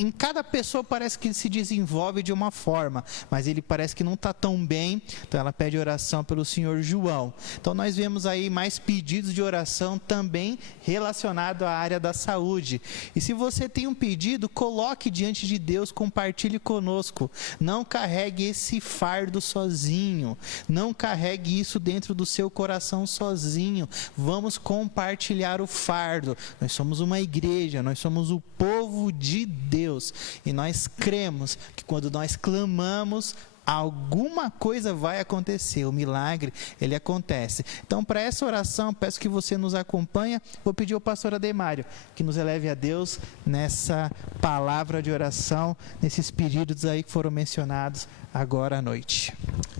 em cada pessoa parece que ele se desenvolve de uma forma, mas ele parece que não está tão bem, então ela pede oração pelo senhor João. Então nós vemos aí mais pedidos de oração também relacionado à área da saúde. E se você tem um pedido, coloque diante de Deus, compartilhe conosco. Não carregue esse fardo sozinho, não carregue isso dentro do seu coração sozinho. Vamos compartilhar o fardo. Nós somos uma igreja, nós somos o povo de Deus, e nós cremos que quando nós clamamos, alguma coisa vai acontecer, o milagre, ele acontece. Então, para essa oração, peço que você nos acompanhe. Vou pedir ao pastor Ademário que nos eleve a Deus nessa palavra de oração, nesses pedidos aí que foram mencionados agora à noite.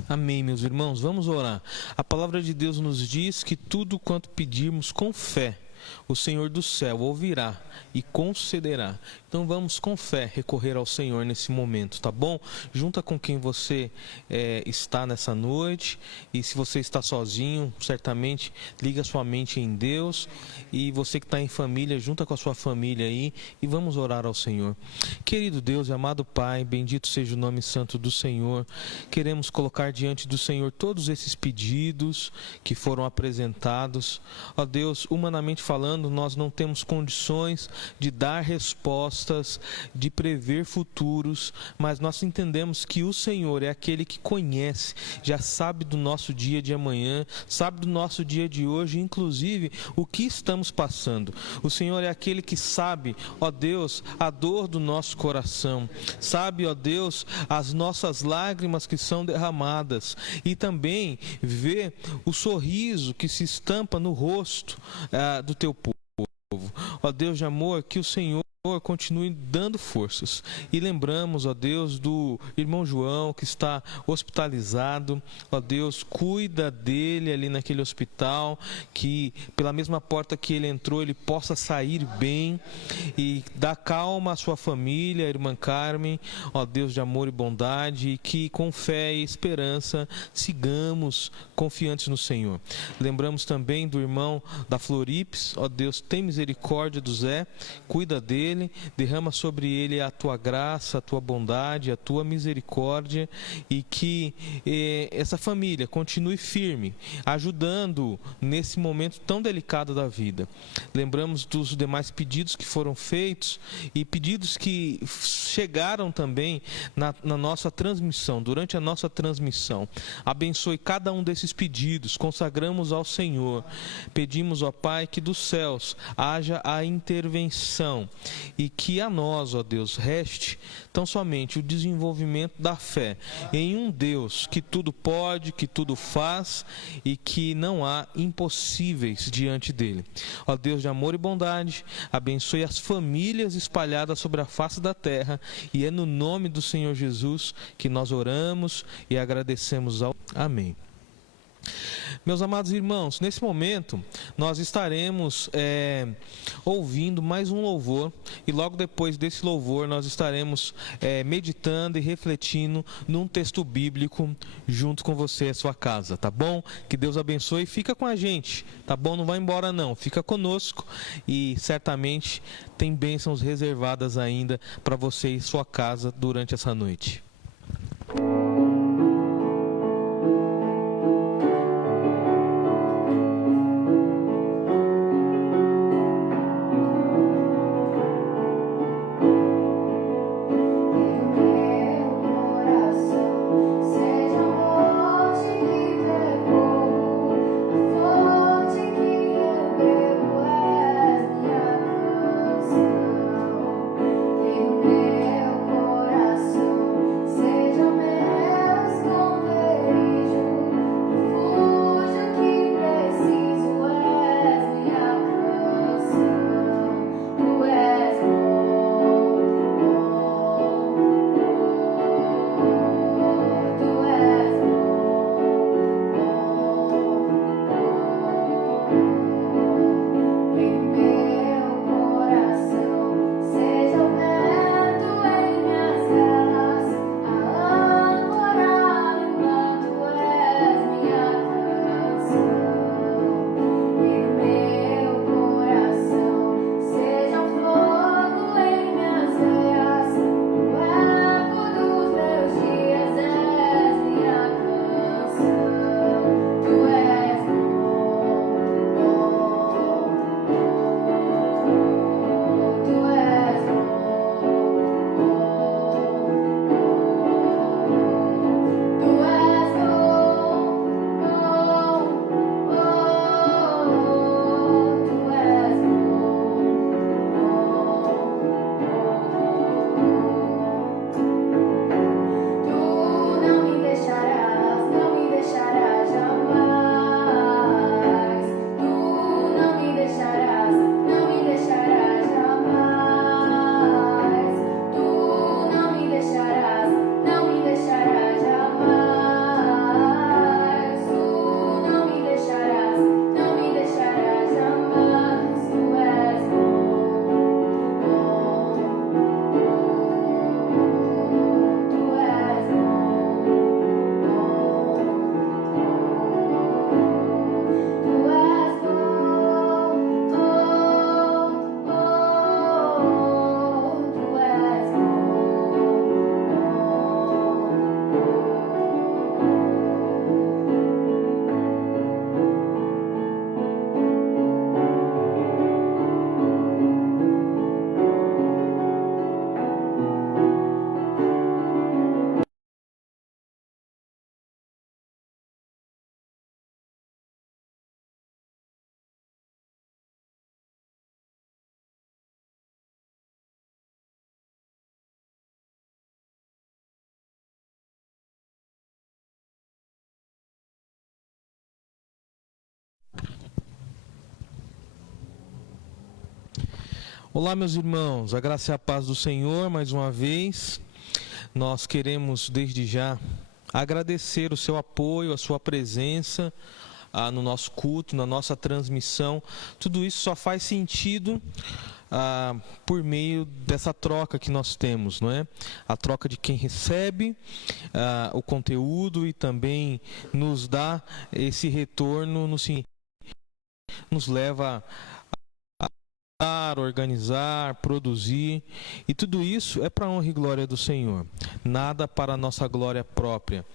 Amém, meus irmãos, vamos orar. A palavra de Deus nos diz que tudo quanto pedirmos com fé, o Senhor do céu ouvirá e concederá. Então vamos com fé recorrer ao Senhor nesse momento, tá bom? Junta com quem você está nessa noite, e se você está sozinho, certamente liga sua mente em Deus, e você que está em família, junta com a sua família aí e vamos orar ao Senhor. Querido Deus e amado Pai, bendito seja o nome santo do Senhor. Queremos colocar diante do Senhor todos esses pedidos que foram apresentados. Ó Deus, humanamente falando, nós não temos condições de dar respostas, de prever futuros, mas nós entendemos que o Senhor é aquele que conhece, já sabe do nosso dia de amanhã, sabe do nosso dia de hoje, inclusive o que estamos passando. O Senhor é aquele que sabe, ó Deus, a dor do nosso coração, sabe, ó Deus, as nossas lágrimas que são derramadas, e também vê o sorriso que se estampa no rosto do teu povo. Ó Deus de amor, que o Senhor continue dando forças. E lembramos, ó Deus, do irmão João que está hospitalizado. Ó Deus, cuida dele ali naquele hospital, que pela mesma porta que ele entrou, ele possa sair bem, e dá calma à sua família, a irmã Carmen, ó Deus de amor e bondade, e que com fé e esperança sigamos confiantes no Senhor. Lembramos também do irmão da Floripes. Ó Deus, tem misericórdia do Zé, cuida dele, derrama sobre ele a tua graça, a tua bondade, a tua misericórdia, e que essa família continue firme, ajudando nesse momento tão delicado da vida. Lembramos dos demais pedidos que foram feitos e pedidos que chegaram também na nossa transmissão, durante a nossa transmissão. Abençoe cada um desses pedidos, consagramos ao Senhor. Pedimos, ó Pai, que dos céus haja a intervenção, e que a nós, ó Deus, reste tão somente o desenvolvimento da fé em um Deus que tudo pode, que tudo faz, e que não há impossíveis diante dele. Ó Deus de amor e bondade, abençoe as famílias espalhadas sobre a face da terra, e é no nome do Senhor Jesus que nós oramos e agradecemos ao Amém. Meus amados irmãos, nesse momento nós estaremos ouvindo mais um louvor, e logo depois desse louvor nós estaremos meditando e refletindo num texto bíblico junto com você e a sua casa, tá bom? Que Deus abençoe e fica com a gente, tá bom? Não vai embora não, fica conosco, e certamente tem bênçãos reservadas ainda para você e sua casa durante essa noite. Olá, meus irmãos, a graça e a paz do Senhor, mais uma vez. Nós queremos, desde já, agradecer o seu apoio, a sua presença no nosso culto, na nossa transmissão. Tudo isso só faz sentido por meio dessa troca que nós temos, não é? A troca de quem recebe o conteúdo e também nos dá esse retorno, nos leva a organizar, produzir, e tudo isso é para a honra e glória do Senhor, nada para a nossa glória própria.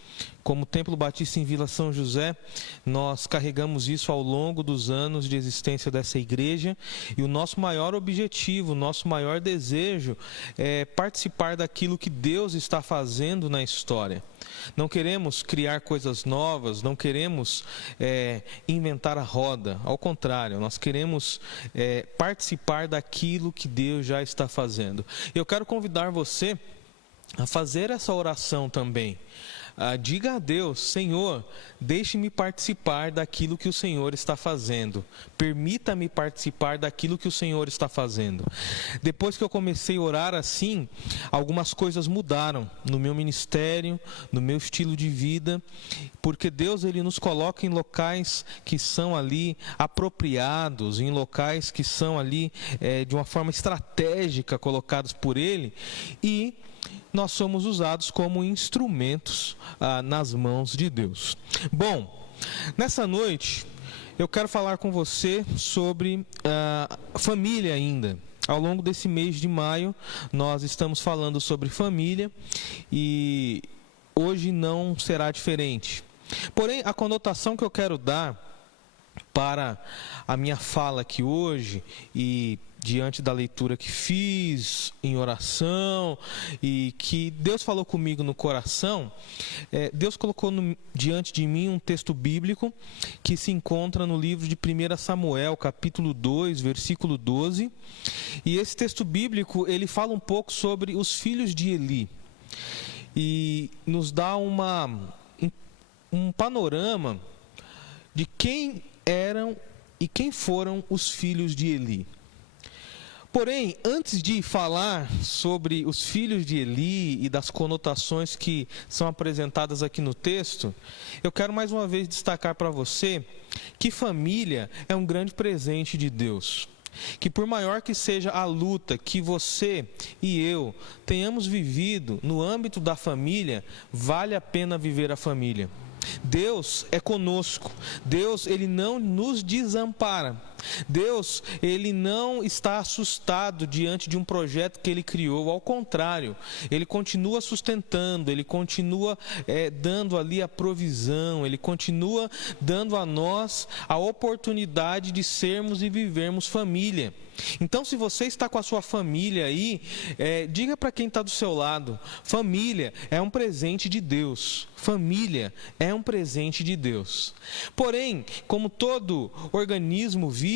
Como Templo Batista em Vila São José, nós carregamos isso ao longo dos anos de existência dessa igreja, e o nosso maior objetivo, o nosso maior desejo é participar daquilo que Deus está fazendo na história. Não queremos criar coisas novas, não queremos inventar a roda, ao contrário, nós queremos participar daquilo que Deus já está fazendo. Eu quero convidar você a fazer essa oração também. Diga a Deus: Senhor, deixe-me participar daquilo que o Senhor está fazendo. Permita-me participar daquilo que o Senhor está fazendo. Depois que eu comecei a orar assim, algumas coisas mudaram no meu ministério, no meu estilo de vida, porque Deus ele nos coloca em locais que são ali apropriados, em locais que são ali de uma forma estratégica colocados por Ele, e nós somos usados como instrumentos nas mãos de Deus. Bom, nessa noite eu quero falar com você sobre família ainda. Ao longo desse mês de maio nós estamos falando sobre família e hoje não será diferente. Porém, a conotação que eu quero dar para a minha fala aqui hoje, e diante da leitura que fiz em oração e que Deus falou comigo no coração, Deus colocou diante de mim um texto bíblico que se encontra no livro de 1 Samuel, capítulo 2, versículo 12. E esse texto bíblico, ele fala um pouco sobre os filhos de Eli e nos dá um panorama de quem eram e quem foram os filhos de Eli. Porém, antes de falar sobre os filhos de Eli e das conotações que são apresentadas aqui no texto, eu quero mais uma vez destacar para você que família é um grande presente de Deus. Que por maior que seja a luta que você e eu tenhamos vivido no âmbito da família, vale a pena viver a família. Deus é conosco. Deus, ele não nos desampara. Deus, ele não está assustado diante de um projeto que ele criou. Ao contrário, ele continua sustentando, ele continua dando ali a provisão, ele continua dando a nós a oportunidade de sermos e vivermos família. Então, se você está com a sua família aí, diga para quem está do seu lado: família é um presente de Deus. Família é um presente de Deus. Porém, como todo organismo vivo,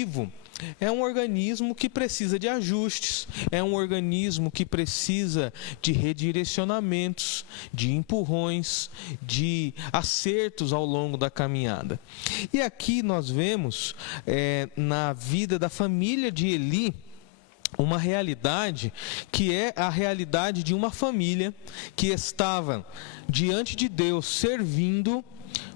é um organismo que precisa de ajustes, é um organismo que precisa de redirecionamentos, de empurrões, de acertos ao longo da caminhada. E aqui nós vemos, na vida da família de Eli, uma realidade que é a realidade de uma família que estava diante de Deus servindo,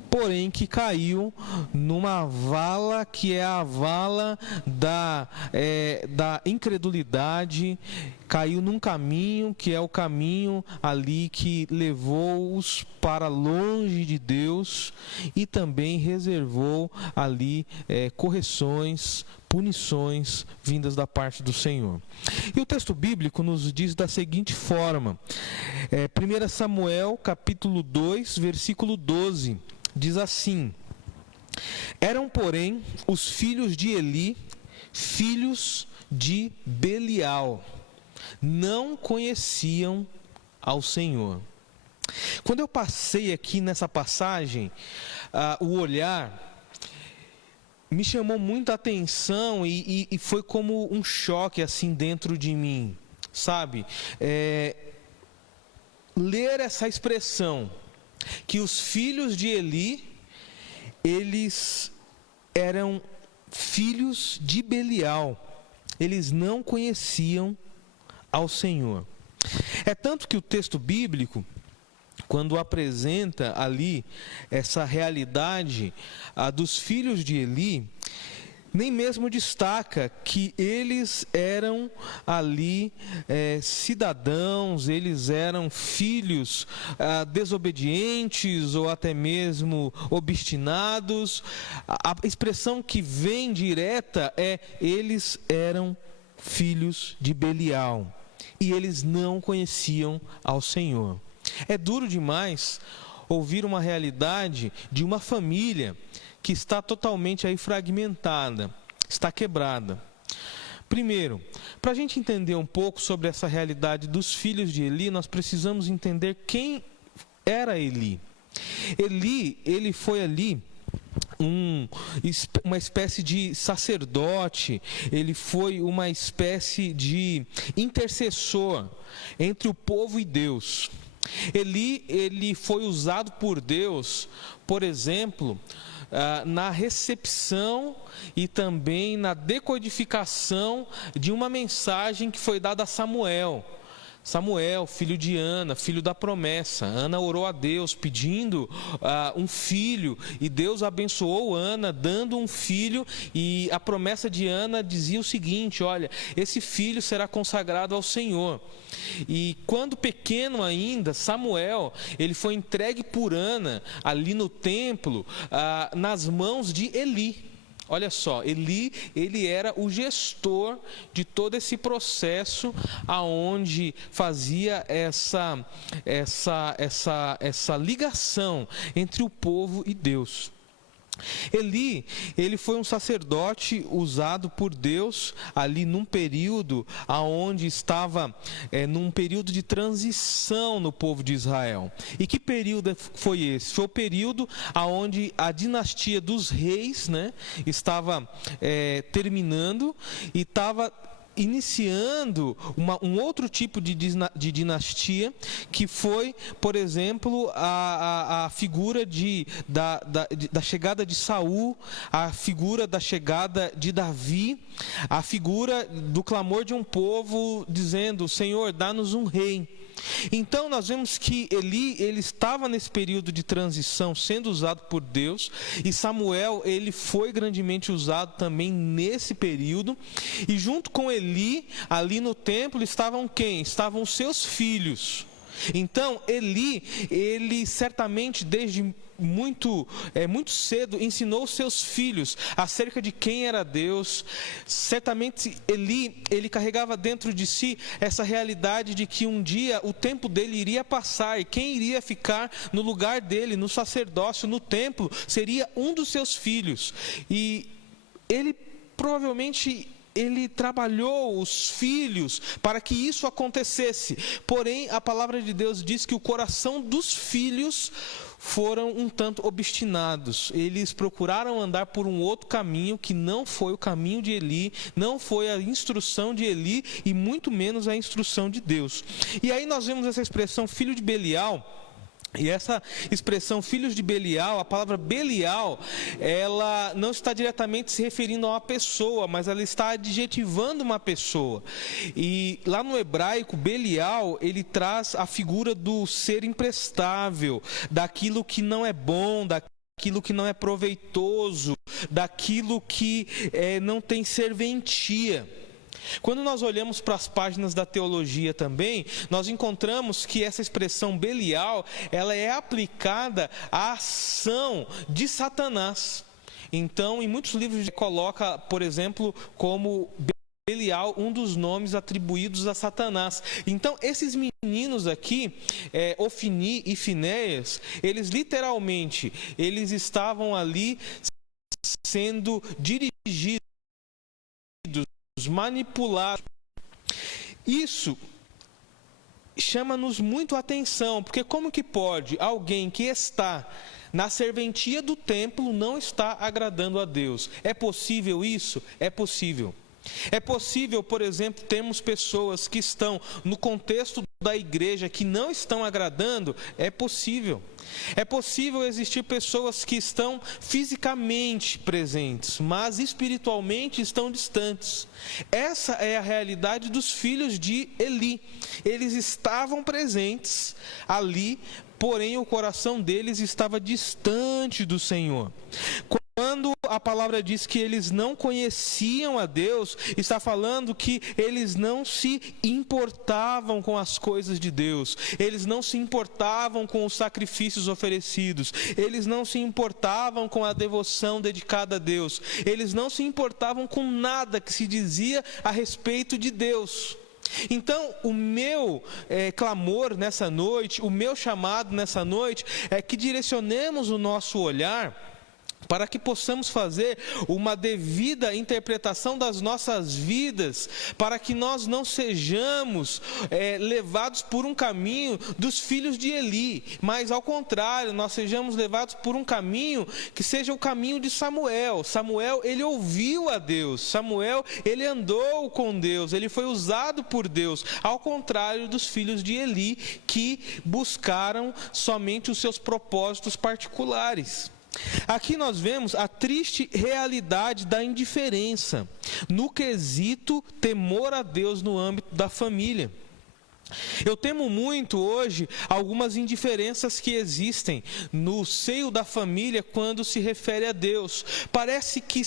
porém que caiu numa vala que é a vala da incredulidade, caiu num caminho que é o caminho ali que levou-os para longe de Deus e também reservou ali correções, punições vindas da parte do Senhor. E o texto bíblico nos diz da seguinte forma, 1 Samuel capítulo 2, versículo 12, diz assim: eram, porém, os filhos de Eli, filhos de Belial, não conheciam ao Senhor. Quando eu passei aqui nessa passagem, o olhar me chamou muita atenção e foi como um choque assim dentro de mim, sabe? Ler essa expressão, que os filhos de Eli, eles eram filhos de Belial. eles não conheciam ao Senhor. É tanto que o texto bíblico, quando apresenta ali essa realidade dos filhos de Eli, nem mesmo destaca que eles eram ali cidadãos, eles eram filhos desobedientes ou até mesmo obstinados. A expressão que vem direta é: eles eram filhos de Belial e eles não conheciam ao Senhor. É duro demais ouvir uma realidade de uma família que está totalmente aí fragmentada, está quebrada. Primeiro, para a gente entender um pouco sobre essa realidade dos filhos de Eli, nós precisamos entender quem era Eli. Eli, ele foi ali uma espécie de sacerdote, ele foi uma espécie de intercessor entre o povo e Deus. Eli, ele foi usado por Deus, por exemplo, na recepção e também na decodificação de uma mensagem que foi dada a Samuel. Samuel, filho de Ana, filho da promessa. Ana orou a Deus pedindo um filho e Deus abençoou Ana dando um filho, e a promessa de Ana dizia o seguinte: olha, esse filho será consagrado ao Senhor. E quando pequeno ainda, Samuel, ele foi entregue por Ana ali no templo, nas mãos de Eli. Olha só, Eli, ele era o gestor de todo esse processo aonde fazia essa ligação entre o povo e Deus. Eli, ele foi um sacerdote usado por Deus ali num período aonde estava num período de transição no povo de Israel. E que período foi esse? Foi o período aonde a dinastia dos reis, né, estava terminando e estava iniciando um outro tipo de dinastia, que foi, por exemplo, a figura da chegada de Saul, a figura da chegada de Davi, a figura do clamor de um povo dizendo: Senhor, dá-nos um rei. Então nós vemos que Eli, ele estava nesse período de transição sendo usado por Deus, e Samuel, ele foi grandemente usado também nesse período. E junto com Eli, ali no templo, estavam quem? Estavam os seus filhos. Então Eli, ele certamente desde muito cedo ensinou seus filhos acerca de quem era Deus. Certamente Eli, ele carregava dentro de si essa realidade de que um dia o tempo dele iria passar, e quem iria ficar no lugar dele, no sacerdócio, no templo, seria um dos seus filhos. E ele provavelmente trabalhou os filhos para que isso acontecesse. Porém, a palavra de Deus diz que o coração dos filhos foram um tanto obstinados. Eles procuraram andar por um outro caminho que não foi o caminho de Eli, não foi a instrução de Eli e muito menos a instrução de Deus. E aí nós vemos essa expressão filho de Belial. E essa expressão filhos de Belial, a palavra Belial, ela não está diretamente se referindo a uma pessoa, mas ela está adjetivando uma pessoa. E lá no hebraico, Belial, ele traz a figura do ser imprestável, daquilo que não é bom, daquilo que não é proveitoso, daquilo que não tem serventia. Quando nós olhamos para as páginas da teologia também, nós encontramos que essa expressão Belial, ela é aplicada à ação de Satanás. Então, em muitos livros coloca, por exemplo, como Belial um dos nomes atribuídos a Satanás. Então, esses meninos aqui, Ofni e Finéias, eles literalmente, eles estavam ali sendo dirigidos, manipulados. Isso chama-nos muito a atenção, porque como que pode alguém que está na serventia do templo não estar agradando a Deus? É possível isso? É possível. É possível, por exemplo, termos pessoas que estão no contexto da igreja que não estão agradando? É possível. É possível existir pessoas que estão fisicamente presentes, mas espiritualmente estão distantes. Essa é a realidade dos filhos de Eli. Eles estavam presentes ali, porém o coração deles estava distante do Senhor. Quando a palavra diz que eles não conheciam a Deus, está falando que eles não se importavam com as coisas de Deus, eles não se importavam com os sacrifícios oferecidos, eles não se importavam com a devoção dedicada a Deus, eles não se importavam com nada que se dizia a respeito de Deus. Então, o meu clamor nessa noite, o meu chamado nessa noite, é que direcionemos o nosso olhar para que possamos fazer uma devida interpretação das nossas vidas, para que nós não sejamos levados por um caminho dos filhos de Eli, mas ao contrário, nós sejamos levados por um caminho que seja o caminho de Samuel. Samuel, ele ouviu a Deus, Samuel, ele andou com Deus, ele foi usado por Deus, ao contrário dos filhos de Eli, que buscaram somente os seus propósitos particulares. Aqui nós vemos a triste realidade da indiferença no quesito temor a Deus no âmbito da família. Eu temo muito hoje algumas indiferenças que existem no seio da família quando se refere a Deus. Parece que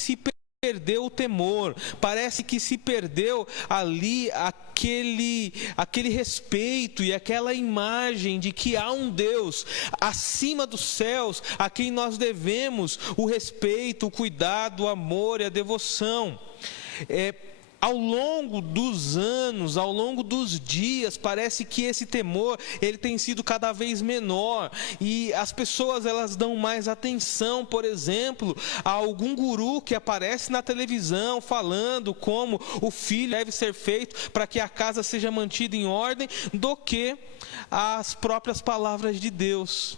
se perdeu o temor, parece que se perdeu ali aquele respeito e aquela imagem de que há um Deus acima dos céus a quem nós devemos o respeito, o cuidado, o amor e a devoção. Ao longo dos anos, ao longo dos dias, parece que esse temor, ele tem sido cada vez menor, e as pessoas, elas dão mais atenção, por exemplo, a algum guru que aparece na televisão falando como o filho deve ser feito para que a casa seja mantida em ordem, do que as próprias palavras de Deus,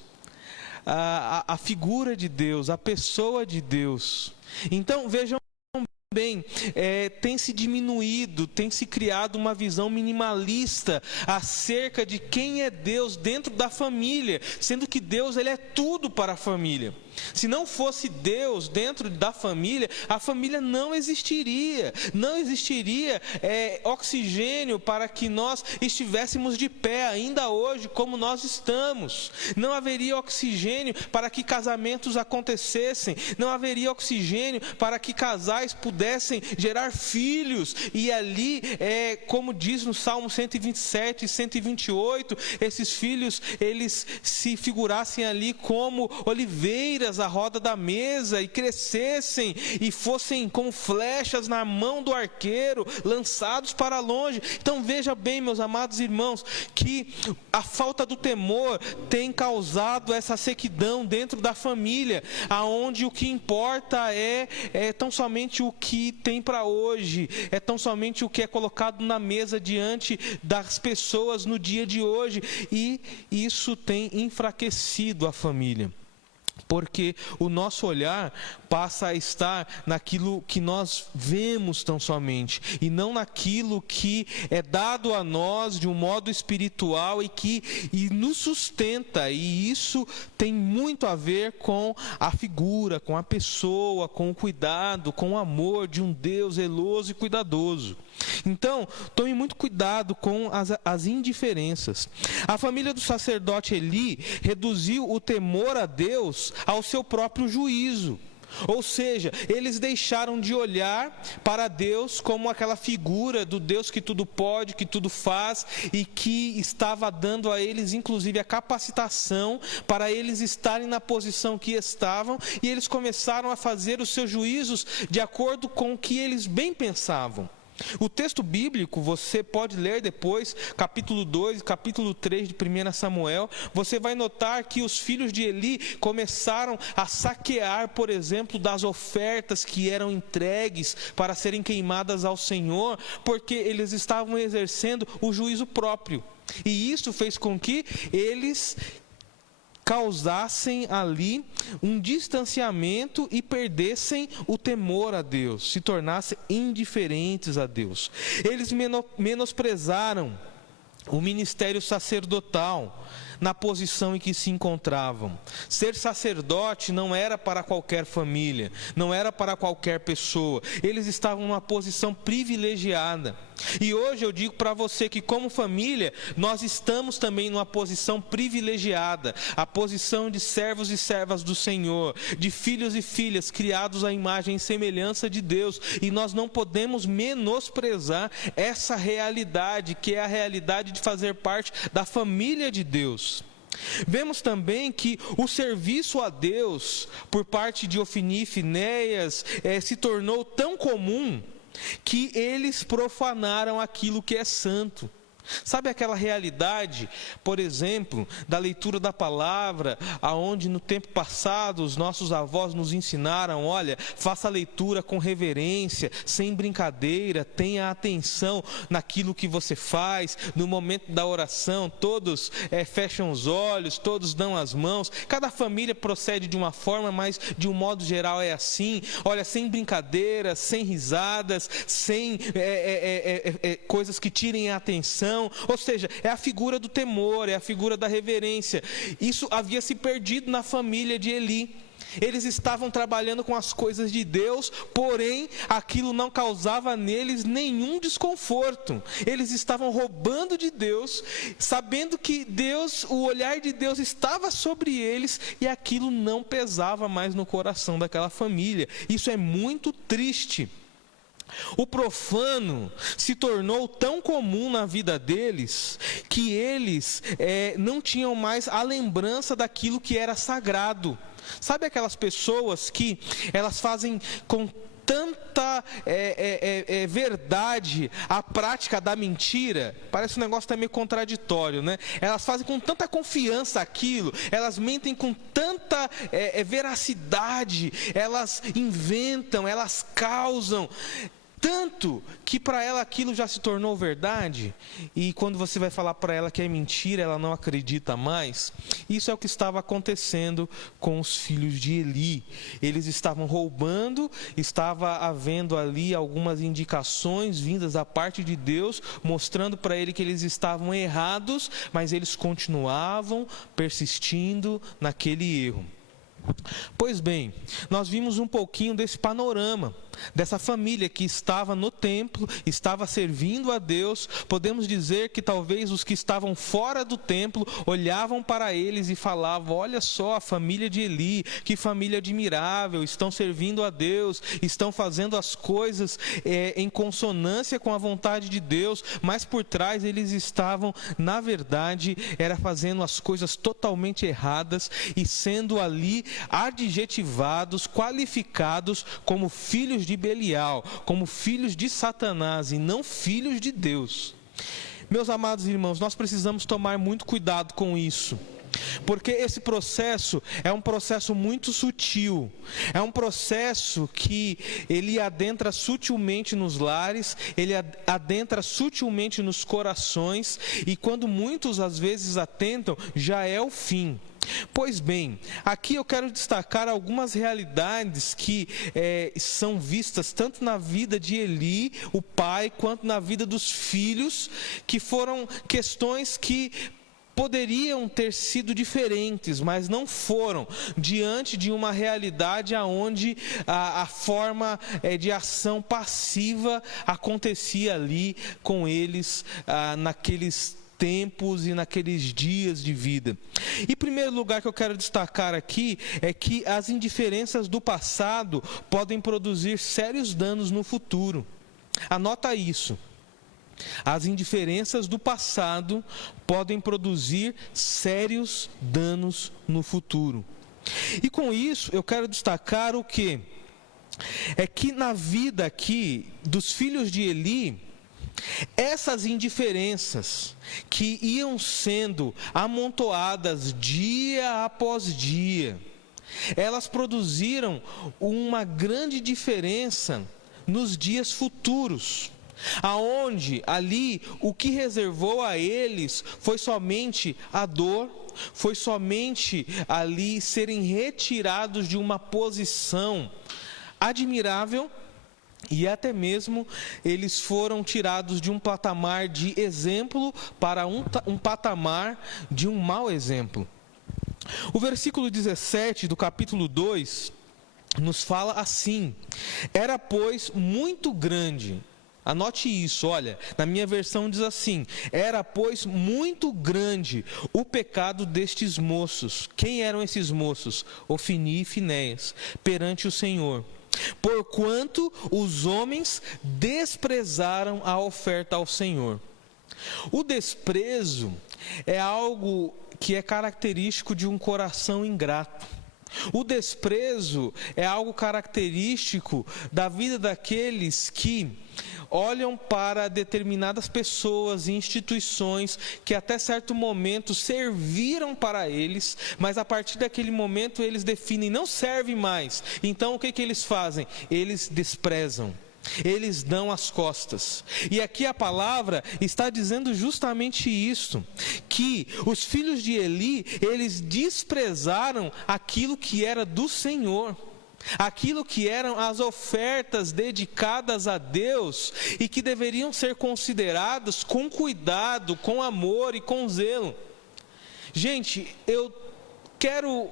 a figura de Deus, a pessoa de Deus. Então, vejam bem, tem se diminuído, tem se criado uma visão minimalista acerca de quem é Deus dentro da família, sendo que Deus, ele é tudo para a família. Se não fosse Deus dentro da família, a família não existiria. Não existiria oxigênio para que nós estivéssemos de pé ainda hoje como nós estamos. Não haveria oxigênio para que casamentos acontecessem. Não haveria oxigênio para que casais pudessem gerar filhos. E ali, como diz no Salmo 127 e 128, esses filhos, eles se figurassem ali como oliveiras à roda da mesa, e crescessem e fossem como flechas na mão do arqueiro, lançados para longe. Então veja bem, meus amados irmãos, que a falta do temor tem causado essa sequidão dentro da família, aonde o que importa é tão somente o que tem para hoje, é tão somente o que é colocado na mesa diante das pessoas no dia de hoje, e isso tem enfraquecido a família. Porque o nosso olhar passa a estar naquilo que nós vemos tão somente, e não naquilo que é dado a nós de um modo espiritual e nos sustenta. E isso tem muito a ver com a figura, com a pessoa, com o cuidado, com o amor de um Deus zeloso e cuidadoso. Então, tome muito cuidado com as indiferenças. A família do sacerdote Eli reduziu o temor a Deus ao seu próprio juízo. Ou seja, eles deixaram de olhar para Deus como aquela figura do Deus que tudo pode, que tudo faz, e que estava dando a eles inclusive a capacitação para eles estarem na posição que estavam, e eles começaram a fazer os seus juízos de acordo com o que eles bem pensavam. O texto bíblico, você pode ler depois, capítulo 2 e capítulo 3 de 1 Samuel, você vai notar que os filhos de Eli começaram a saquear, por exemplo, das ofertas que eram entregues para serem queimadas ao Senhor, porque eles estavam exercendo o juízo próprio. E isso fez com que eles causassem ali um distanciamento e perdessem o temor a Deus, se tornassem indiferentes a Deus. Eles menosprezaram o ministério sacerdotal na posição em que se encontravam. Ser sacerdote não era para qualquer família, não era para qualquer pessoa. Eles estavam numa posição privilegiada. E hoje eu digo para você que, como família, nós estamos também numa posição privilegiada, a posição de servos e servas do Senhor, de filhos e filhas criados à imagem e semelhança de Deus, e nós não podemos menosprezar essa realidade, que é a realidade de fazer parte da família de Deus. Vemos também que o serviço a Deus por parte de Ofni e Finéias se tornou tão comum que eles profanaram aquilo que é santo. Sabe aquela realidade, por exemplo, da leitura da palavra, aonde no tempo passado os nossos avós nos ensinaram: olha, faça a leitura com reverência, sem brincadeira, tenha atenção naquilo que você faz. No momento da oração, todos fecham os olhos, todos dão as mãos. Cada família procede de uma forma, mas de um modo geral é assim. Olha, sem brincadeira, sem risadas, sem coisas que tirem a atenção. Ou seja, é a figura do temor, é a figura da reverência. Isso havia se perdido na família de Eli. Eles estavam trabalhando com as coisas de Deus, porém aquilo não causava neles nenhum desconforto. Eles estavam roubando de Deus, sabendo que Deus, o olhar de Deus estava sobre eles, e aquilo não pesava mais no coração daquela família. Isso é muito triste. O profano se tornou tão comum na vida deles que eles não tinham mais a lembrança daquilo que era sagrado. Sabe aquelas pessoas que elas fazem com tanta verdade a prática da mentira? Parece um negócio até meio contraditório, né? Elas fazem com tanta confiança aquilo, elas mentem com tanta veracidade, elas inventam, elas causam, tanto que para ela aquilo já se tornou verdade, e quando você vai falar para ela que é mentira, ela não acredita mais. Isso é o que estava acontecendo com os filhos de Eli. Eles estavam roubando, estava havendo ali algumas indicações vindas da parte de Deus, mostrando para ele que eles estavam errados, mas eles continuavam persistindo naquele erro. Pois bem, nós vimos um pouquinho desse panorama, dessa família que estava no templo, estava servindo a Deus. Podemos dizer que talvez os que estavam fora do templo olhavam para eles e falavam: olha só a família de Eli, que família admirável, estão servindo a Deus, estão fazendo as coisas em consonância com a vontade de Deus, mas por trás eles estavam, na verdade, fazendo as coisas totalmente erradas e sendo ali adjetivados, qualificados como filhos de Belial, como filhos de Satanás e não filhos de Deus. Meus amados irmãos, nós precisamos tomar muito cuidado com isso, porque esse processo é um processo muito sutil, é um processo que ele adentra sutilmente nos lares, ele adentra sutilmente nos corações, e quando muitos às vezes atentam, já é o fim. Pois bem, aqui eu quero destacar algumas realidades que são vistas tanto na vida de Eli, o pai, quanto na vida dos filhos, que foram questões que poderiam ter sido diferentes, mas não foram, diante de uma realidade onde a forma de ação passiva acontecia ali com eles naqueles tempos e naqueles dias de vida. E primeiro lugar que eu quero destacar aqui é que as indiferenças do passado podem produzir sérios danos no futuro. Anota isso. As indiferenças do passado podem produzir sérios danos no futuro. E com isso eu quero destacar o quê? É que na vida aqui dos filhos de Eli, essas indiferenças que iam sendo amontoadas dia após dia, elas produziram uma grande diferença nos dias futuros, aonde ali o que reservou a eles foi somente a dor, foi somente ali serem retirados de uma posição admirável, e até mesmo eles foram tirados de um patamar de exemplo para um patamar de um mau exemplo. O versículo 17 do capítulo 2 nos fala assim: era, pois, muito grande. Anote isso, olha, na minha versão diz assim: era, pois, muito grande o pecado destes moços. Quem eram esses moços? Ofni e Finéias, perante o Senhor, porquanto os homens desprezaram a oferta ao Senhor. O desprezo é algo que é característico de um coração ingrato. O desprezo é algo característico da vida daqueles que olham para determinadas pessoas e instituições que até certo momento serviram para eles, mas a partir daquele momento eles definem, não serve mais. Então o que eles fazem? Eles desprezam. Eles dão as costas. E aqui a palavra está dizendo justamente isso, que os filhos de Eli, eles desprezaram aquilo que era do Senhor, aquilo que eram as ofertas dedicadas a Deus e que deveriam ser consideradas com cuidado, com amor e com zelo. Gente, eu quero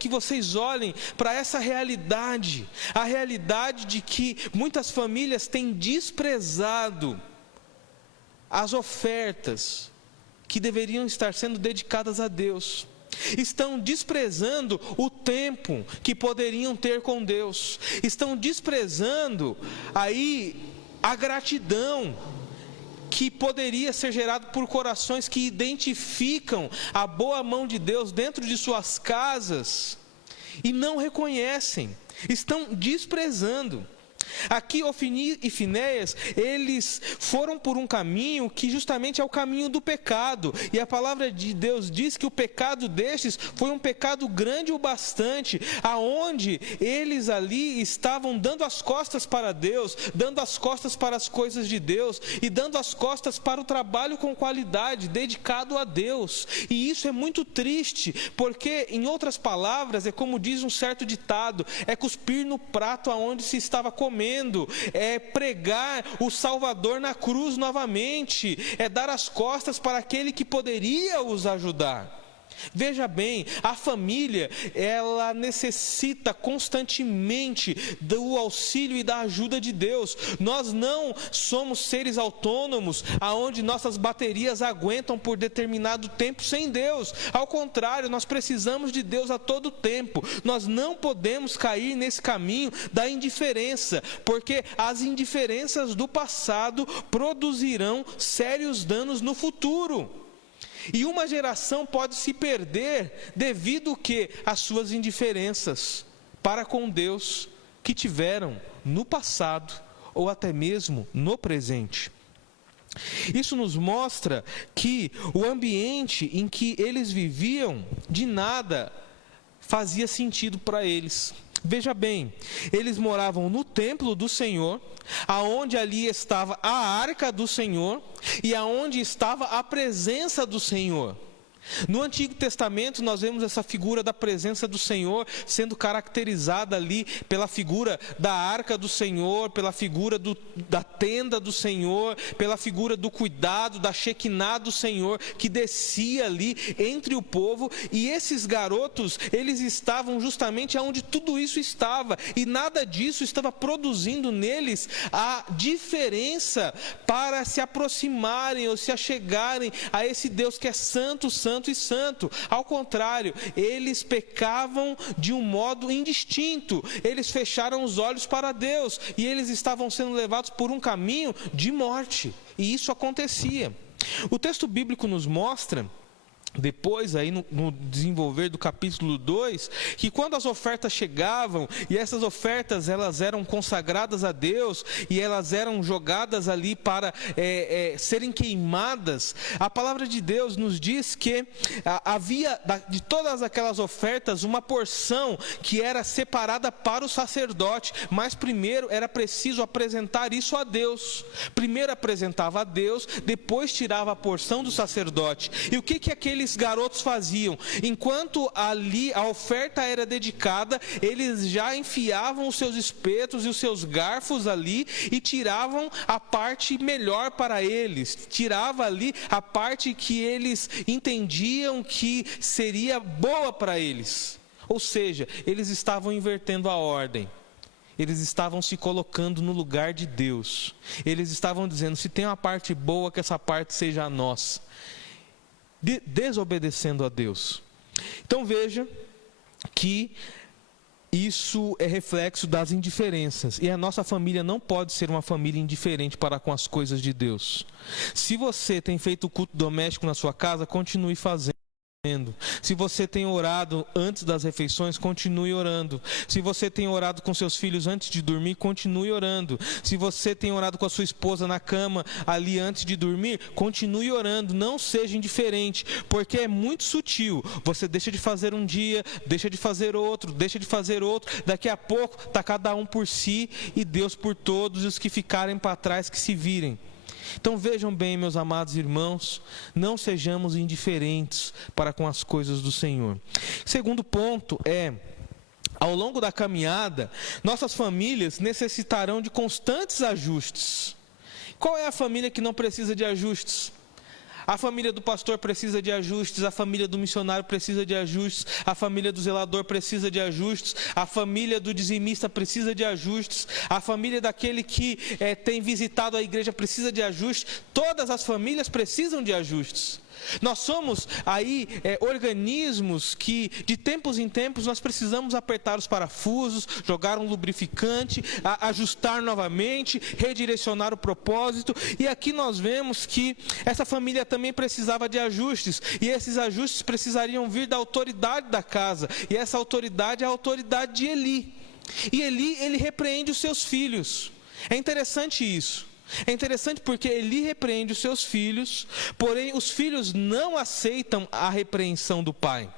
que vocês olhem para essa realidade, a realidade de que muitas famílias têm desprezado as ofertas que deveriam estar sendo dedicadas a Deus. Estão desprezando o tempo que poderiam ter com Deus. Estão desprezando aí a gratidão que poderia ser gerado por corações que identificam a boa mão de Deus dentro de suas casas e não reconhecem, estão desprezando. Aqui Ofni e Finéias, eles foram por um caminho que justamente é o caminho do pecado, e a palavra de Deus diz que o pecado destes foi um pecado grande o bastante, aonde eles ali estavam dando as costas para Deus, dando as costas para as coisas de Deus, e dando as costas para o trabalho com qualidade, dedicado a Deus. E isso é muito triste, porque em outras palavras, é como diz um certo ditado, é cuspir no prato aonde se estava comendo, é pregar o Salvador na cruz novamente, é dar as costas para aquele que poderia os ajudar. Veja bem, a família, ela necessita constantemente do auxílio e da ajuda de Deus. Nós não somos seres autônomos, aonde nossas baterias aguentam por determinado tempo sem Deus. Ao contrário, nós precisamos de Deus a todo tempo. Nós não podemos cair nesse caminho da indiferença, porque as indiferenças do passado produzirão sérios danos no futuro. E uma geração pode se perder devido que às suas indiferenças para com Deus que tiveram no passado ou até mesmo no presente. Isso nos mostra que o ambiente em que eles viviam de nada fazia sentido para eles. Veja bem, eles moravam no templo do Senhor, aonde ali estava a arca do Senhor e aonde estava a presença do Senhor. No Antigo Testamento nós vemos essa figura da presença do Senhor sendo caracterizada ali pela figura da arca do Senhor, pela figura da tenda do Senhor, pela figura do cuidado, da Shekinah do Senhor que descia ali entre o povo, e esses garotos, eles estavam justamente onde tudo isso estava, e nada disso estava produzindo neles a diferença para se aproximarem ou se achegarem a esse Deus que é santo, santo e santo. Ao contrário, eles pecavam de um modo indistinto, eles fecharam os olhos para Deus, e eles estavam sendo levados por um caminho de morte, e isso acontecia. O texto bíblico nos mostra, depois aí no desenvolver do capítulo 2, que quando as ofertas chegavam, e essas ofertas elas eram consagradas a Deus, e elas eram jogadas ali para serem queimadas, a palavra de Deus nos diz que havia de todas aquelas ofertas uma porção que era separada para o sacerdote, mas primeiro era preciso apresentar isso a Deus. Primeiro apresentava a Deus, depois tirava a porção do sacerdote. E o que aquele aqueles garotos faziam? Enquanto ali a oferta era dedicada, eles já enfiavam os seus espetos e os seus garfos ali e tiravam a parte melhor para eles. Tirava ali a parte que eles entendiam que seria boa para eles. Ou seja, eles estavam invertendo a ordem. Eles estavam se colocando no lugar de Deus. Eles estavam dizendo, se tem uma parte boa, que essa parte seja a nossa. Desobedecendo a Deus. Então veja que isso é reflexo das indiferenças. E a nossa família não pode ser uma família indiferente para com as coisas de Deus. Se você tem feito o culto doméstico na sua casa, continue fazendo. Se você tem orado antes das refeições, continue orando. Se você tem orado com seus filhos antes de dormir, continue orando. Se você tem orado com a sua esposa na cama ali antes de dormir, continue orando. Não seja indiferente, porque é muito sutil. Você deixa de fazer um dia, deixa de fazer outro, deixa de fazer outro. Daqui a pouco está cada um por si e Deus por todos, e os que ficarem para trás que se virem. Então vejam bem, meus amados irmãos, não sejamos indiferentes para com as coisas do Senhor. Segundo ponto é, ao longo da caminhada, nossas famílias necessitarão de constantes ajustes. Qual é a família que não precisa de ajustes? A família do pastor precisa de ajustes, a família do missionário precisa de ajustes, a família do zelador precisa de ajustes, a família do dizimista precisa de ajustes, a família daquele que tem visitado a igreja precisa de ajustes. Todas as famílias precisam de ajustes. Nós somos aí organismos que de tempos em tempos nós precisamos apertar os parafusos, jogar um lubrificante, ajustar novamente, redirecionar o propósito. E aqui nós vemos que essa família também precisava de ajustes, e esses ajustes precisariam vir da autoridade da casa, e essa autoridade é a autoridade de Eli. E Eli, ele repreende os seus filhos. É interessante isso. É interessante porque Eli repreende os seus filhos, porém os filhos não aceitam a repreensão do pai.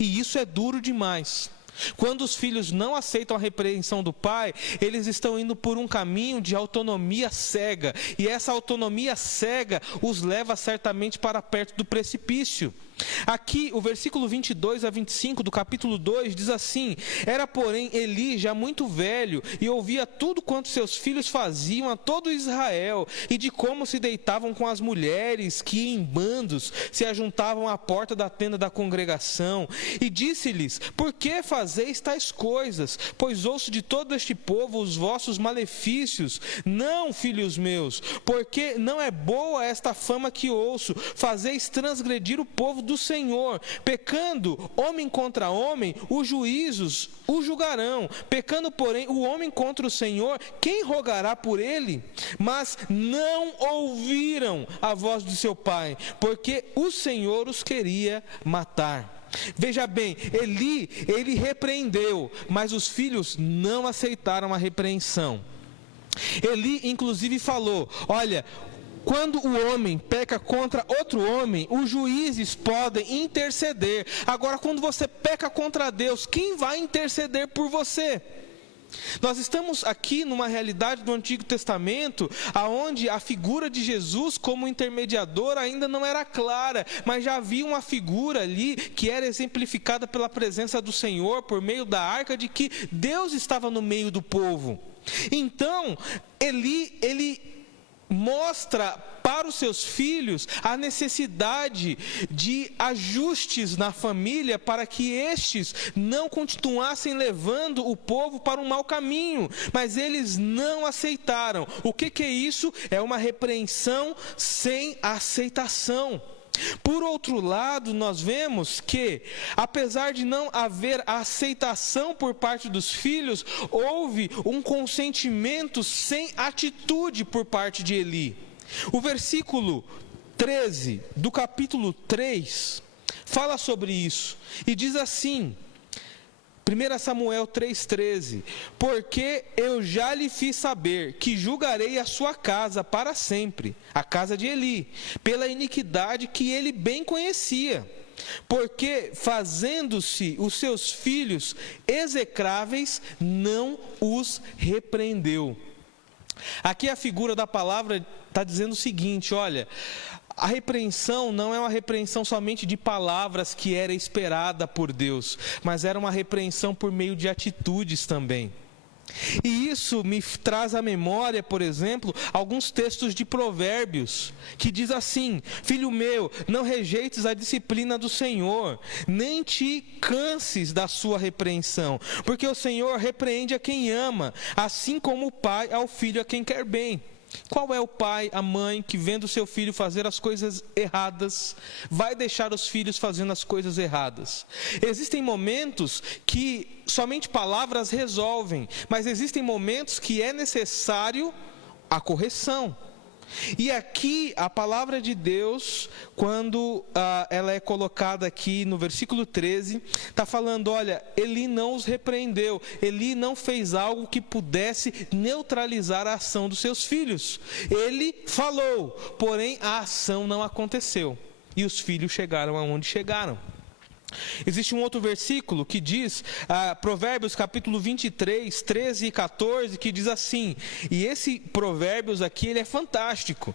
E isso é duro demais. Quando os filhos não aceitam a repreensão do pai, eles estão indo por um caminho de autonomia cega. E essa autonomia cega os leva certamente para perto do precipício. Aqui, o versículo 22 a 25 do capítulo 2 diz assim: era, porém, Eli já muito velho, e ouvia tudo quanto seus filhos faziam a todo Israel, e de como se deitavam com as mulheres que em bandos se ajuntavam à porta da tenda da congregação. E disse-lhes: por que fazeis tais coisas? Pois ouço de todo este povo os vossos malefícios. Não, filhos meus, porque não é boa esta fama que ouço. Fazeis transgredir o povo do Senhor, pecando homem contra homem, os juízos o julgarão. Pecando, porém, o homem contra o Senhor, quem rogará por ele? Mas não ouviram a voz de seu pai, porque o Senhor os queria matar. Veja bem, ele repreendeu, mas os filhos não aceitaram a repreensão. Eli, inclusive, falou: olha, quando o homem peca contra outro homem, os juízes podem interceder. Agora, quando você peca contra Deus, quem vai interceder por você? Nós estamos aqui numa realidade do Antigo Testamento, onde a figura de Jesus como intermediador ainda não era clara, mas já havia uma figura ali que era exemplificada pela presença do Senhor por meio da arca, de que Deus estava no meio do povo. Então, ele mostra para os seus filhos a necessidade de ajustes na família para que estes não continuassem levando o povo para um mau caminho, mas eles não aceitaram. O que é isso? É uma repreensão sem aceitação. Por outro lado, nós vemos que, apesar de não haver aceitação por parte dos filhos, houve um consentimento sem atitude por parte de Eli. O versículo 13 do capítulo 3 fala sobre isso e diz assim: 1 Samuel 3,13: porque eu já lhe fiz saber que julgarei a sua casa para sempre, a casa de Eli, pela iniquidade que ele bem conhecia, porque fazendo-se os seus filhos execráveis, não os repreendeu. Aqui a figura da palavra está dizendo o seguinte: olha, a repreensão não é uma repreensão somente de palavras que era esperada por Deus, mas era uma repreensão por meio de atitudes também. E isso me traz à memória, por exemplo, alguns textos de Provérbios, que diz assim: filho meu, não rejeites a disciplina do Senhor, nem te canses da sua repreensão, porque o Senhor repreende a quem ama, assim como o pai ao filho a quem quer bem. Qual é o pai, a mãe, que vendo seu filho fazer as coisas erradas, vai deixar os filhos fazendo as coisas erradas? Existem momentos que somente palavras resolvem, mas existem momentos que é necessário a correção. E aqui a palavra de Deus, quando ela é colocada aqui no versículo 13, está falando: olha, Eli não os repreendeu, Eli não fez algo que pudesse neutralizar a ação dos seus filhos. Ele falou, porém a ação não aconteceu, e os filhos chegaram aonde chegaram. Existe um outro versículo que diz, Provérbios capítulo 23, 13 e 14, que diz assim, e esse Provérbios aqui, ele é fantástico.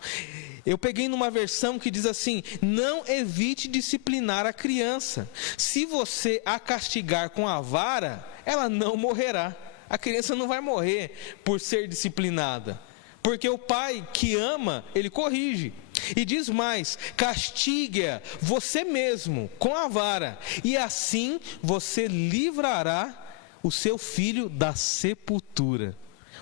Eu peguei numa versão que diz assim: não evite disciplinar a criança. Se você a castigar com a vara, ela não morrerá. A criança não vai morrer por ser disciplinada, porque o pai que ama, ele corrige. E diz mais: castigue-a você mesmo com a vara, e assim você livrará o seu filho da sepultura.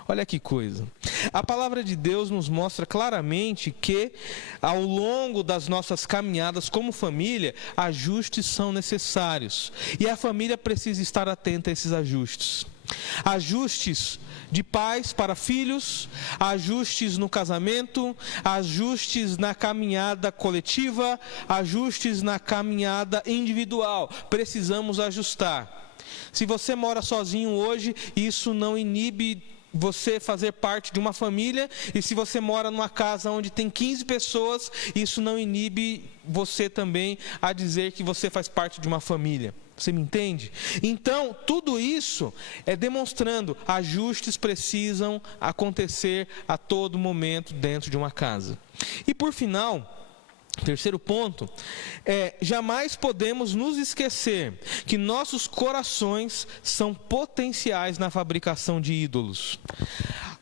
Olha que coisa. A palavra de Deus nos mostra claramente que ao longo das nossas caminhadas como família, ajustes são necessários. E a família precisa estar atenta a esses ajustes. Ajustes de pais para filhos, ajustes no casamento, ajustes na caminhada coletiva, ajustes na caminhada individual. Precisamos ajustar. Se você mora sozinho hoje, isso não inibe você fazer parte de uma família, e se você mora numa casa onde tem 15 pessoas, isso não inibe você também a dizer que você faz parte de uma família. Você me entende? Então, tudo isso é demonstrando ajustes precisam acontecer a todo momento dentro de uma casa. E por final, terceiro ponto, jamais podemos nos esquecer que nossos corações são potenciais na fabricação de ídolos.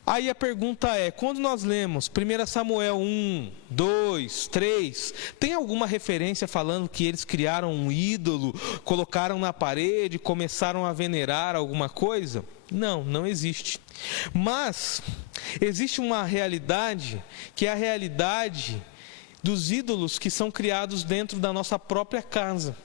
Aí a pergunta é, quando nós lemos 1 Samuel 1, 2, 3, tem alguma referência falando que eles criaram um ídolo, colocaram na parede, começaram a venerar alguma coisa? Não, não existe. Mas existe uma realidade, que é a realidade dos ídolos que são criados dentro da nossa própria casa.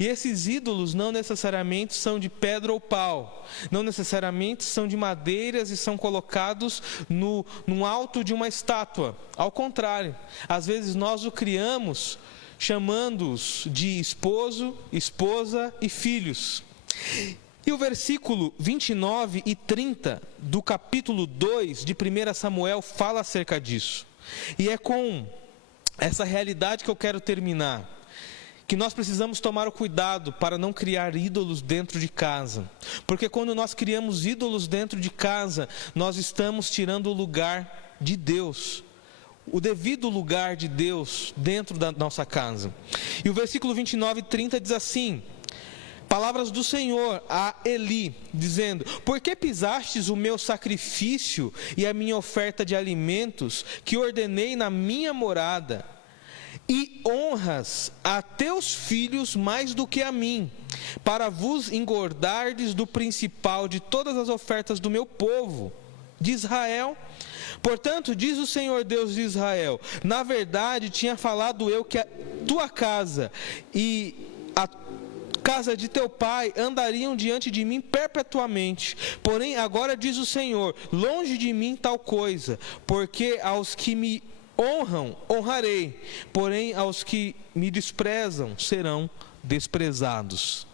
E esses ídolos não necessariamente são de pedra ou pau, não necessariamente são de madeiras e são colocados no alto de uma estátua. Ao contrário, às vezes nós o criamos chamando-os de esposo, esposa e filhos. E o versículo 29 e 30 do capítulo 2 de 1 Samuel fala acerca disso. E é com essa realidade que eu quero terminar, que nós precisamos tomar o cuidado para não criar ídolos dentro de casa, porque quando nós criamos ídolos dentro de casa, nós estamos tirando o lugar de Deus, o devido lugar de Deus dentro da nossa casa. E o versículo 29 e 30 diz assim: palavras do Senhor a Eli, dizendo: por que pisastes o meu sacrifício e a minha oferta de alimentos, que ordenei na minha morada, e honras a teus filhos mais do que a mim, para vos engordardes do principal de todas as ofertas do meu povo, de Israel? Portanto, diz o Senhor Deus de Israel: na verdade tinha falado eu que a tua casa e a casa de teu pai andariam diante de mim perpetuamente. Porém, agora diz o Senhor: longe de mim tal coisa, porque aos que me honram, honrarei, porém aos que me desprezam serão desprezados.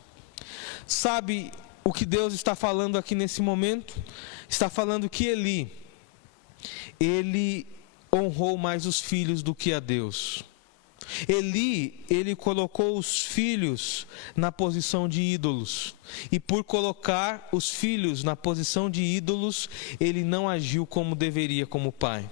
Sabe o que Deus está falando aqui nesse momento? Está falando que ele honrou mais os filhos do que a Deus. Eli, ele colocou os filhos na posição de ídolos. E por colocar os filhos na posição de ídolos, ele não agiu como deveria como pai.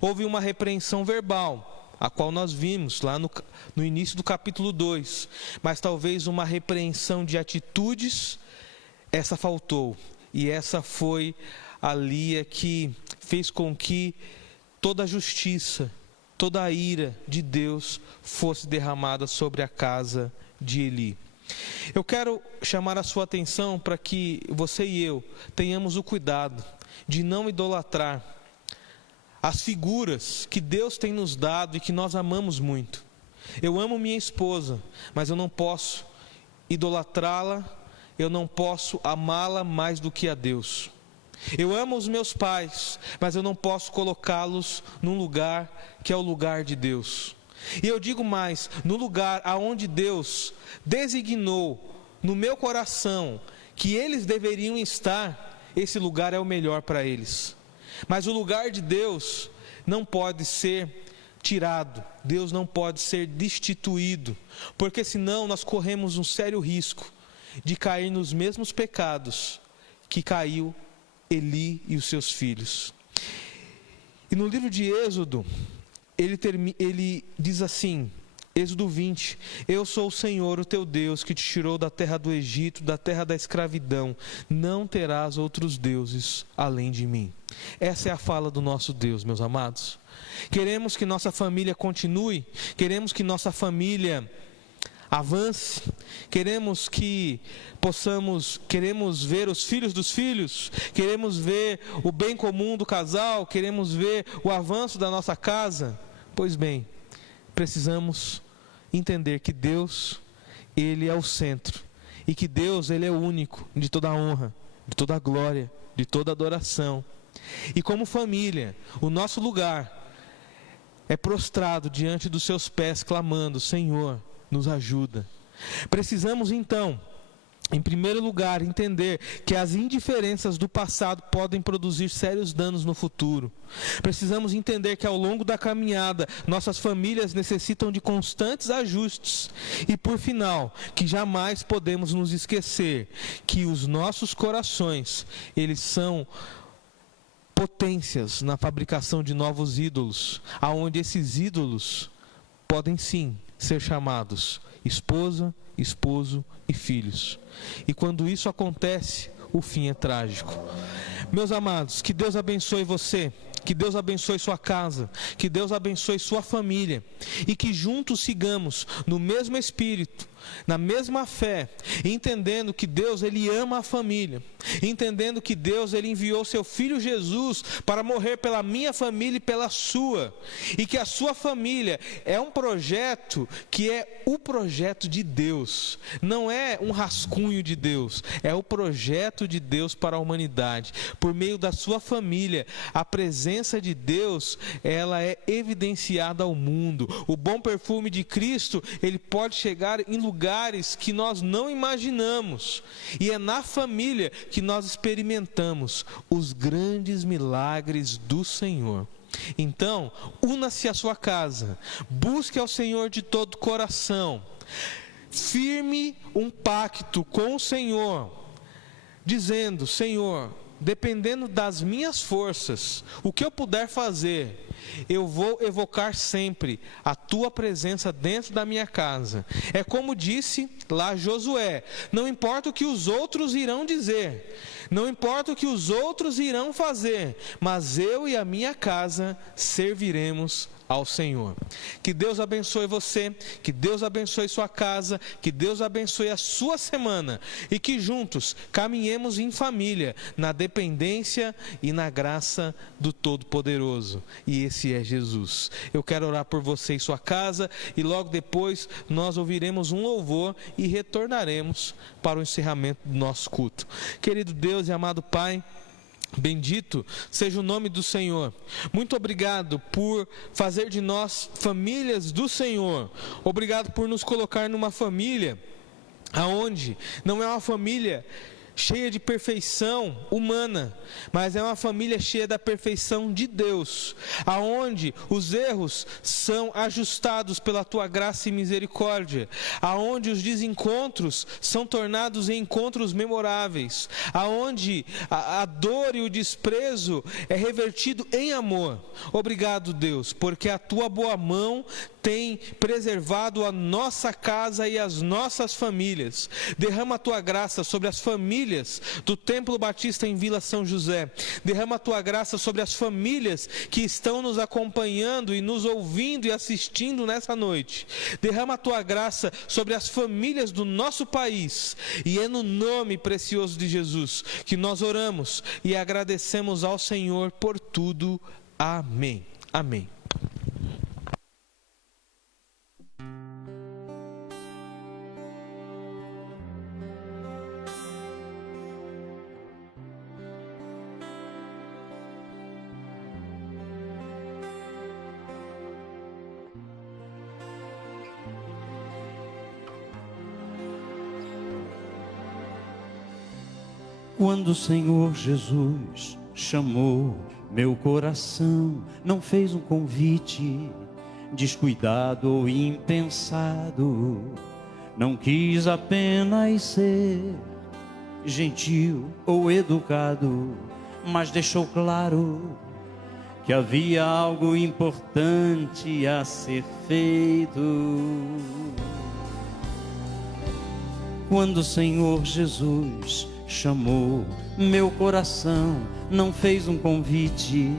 Houve uma repreensão verbal, a qual nós vimos lá no início do capítulo 2. Mas talvez uma repreensão de atitudes, essa faltou. E essa foi a Lia que fez com que toda a justiça, toda a ira de Deus fosse derramada sobre a casa de Eli. Eu quero chamar a sua atenção para que você e eu tenhamos o cuidado de não idolatrar as figuras que Deus tem nos dado e que nós amamos muito. Eu amo minha esposa, mas eu não posso idolatrá-la, eu não posso amá-la mais do que a Deus. Eu amo os meus pais, mas eu não posso colocá-los num lugar que é o lugar de Deus. E eu digo mais, no lugar aonde Deus designou no meu coração que eles deveriam estar, esse lugar é o melhor para eles. Mas o lugar de Deus não pode ser tirado, Deus não pode ser destituído, porque senão nós corremos um sério risco de cair nos mesmos pecados que caiu Eli e os seus filhos. E no livro de Êxodo, ele diz assim, Êxodo 20: Eu sou o Senhor, o teu Deus, que te tirou da terra do Egito, da terra da escravidão. Não terás outros deuses além de mim. Essa é a fala do nosso Deus, meus amados. Queremos que nossa família continue, queremos que nossa família avance, queremos ver os filhos dos filhos, queremos ver o bem comum do casal, queremos ver o avanço da nossa casa. Pois bem, precisamos entender que Deus, Ele é o centro, e que Deus, Ele é o único de toda a honra, de toda a glória, de toda a adoração. E como família, o nosso lugar é prostrado diante dos seus pés, clamando: Senhor, nos ajuda. Precisamos então, em primeiro lugar, entender que as indiferenças do passado podem produzir sérios danos no futuro. Precisamos entender que ao longo da caminhada, nossas famílias necessitam de constantes ajustes. E por final, que jamais podemos nos esquecer que os nossos corações, eles são potências na fabricação de novos ídolos, aonde esses ídolos podem sim ser chamados esposa, esposo e filhos. E quando isso acontece, o fim é trágico. Meus amados, que Deus abençoe você, que Deus abençoe sua casa, que Deus abençoe sua família, e que juntos sigamos no mesmo espírito, na mesma fé, entendendo que Deus, Ele ama a família, entendendo que Deus, Ele enviou seu Filho Jesus para morrer pela minha família e pela sua, e que a sua família é um projeto que é o projeto de Deus, não é um rascunho de Deus, é o projeto de Deus para a humanidade. Por meio da sua família, a presença de Deus, ela é evidenciada ao mundo. O bom perfume de Cristo, ele pode chegar em lugares que nós não imaginamos, e é na família que nós experimentamos os grandes milagres do Senhor. Então, una-se à sua casa, busque ao Senhor de todo o coração, firme um pacto com o Senhor, dizendo: Senhor, dependendo das minhas forças, o que eu puder fazer, eu vou evocar sempre a tua presença dentro da minha casa. É como disse lá Josué: não importa o que os outros irão dizer, não importa o que os outros irão fazer, mas eu e a minha casa serviremos ao Senhor. Que Deus abençoe você, que Deus abençoe sua casa, que Deus abençoe a sua semana, e que juntos caminhemos em família, na dependência e na graça do Todo-Poderoso, e esse é Jesus. Eu quero orar por você e sua casa, e logo depois nós ouviremos um louvor e retornaremos para o encerramento do nosso culto. Querido Deus e amado Pai, bendito seja o nome do Senhor. Muito obrigado por fazer de nós famílias do Senhor. Obrigado por nos colocar numa família aonde não é uma família cheia de perfeição humana, mas é uma família cheia da perfeição de Deus, aonde os erros são ajustados pela tua graça e misericórdia, aonde os desencontros são tornados em encontros memoráveis, aonde a dor e o desprezo é revertido em amor. Obrigado, Deus, porque a tua boa mão tem preservado a nossa casa e as nossas famílias. Derrama a tua graça sobre as famílias do Templo Batista em Vila São José. Derrama a tua graça sobre as famílias que estão nos acompanhando e nos ouvindo e assistindo nessa noite. Derrama a tua graça sobre as famílias do nosso país. E é no nome precioso de Jesus que nós oramos e agradecemos ao Senhor por tudo. Amém. Amém. Quando o Senhor Jesus chamou meu coração, não fez um convite descuidado ou impensado, não quis apenas ser gentil ou educado, mas deixou claro que havia algo importante a ser feito. Quando o Senhor Jesus chamou meu coração, não fez um convite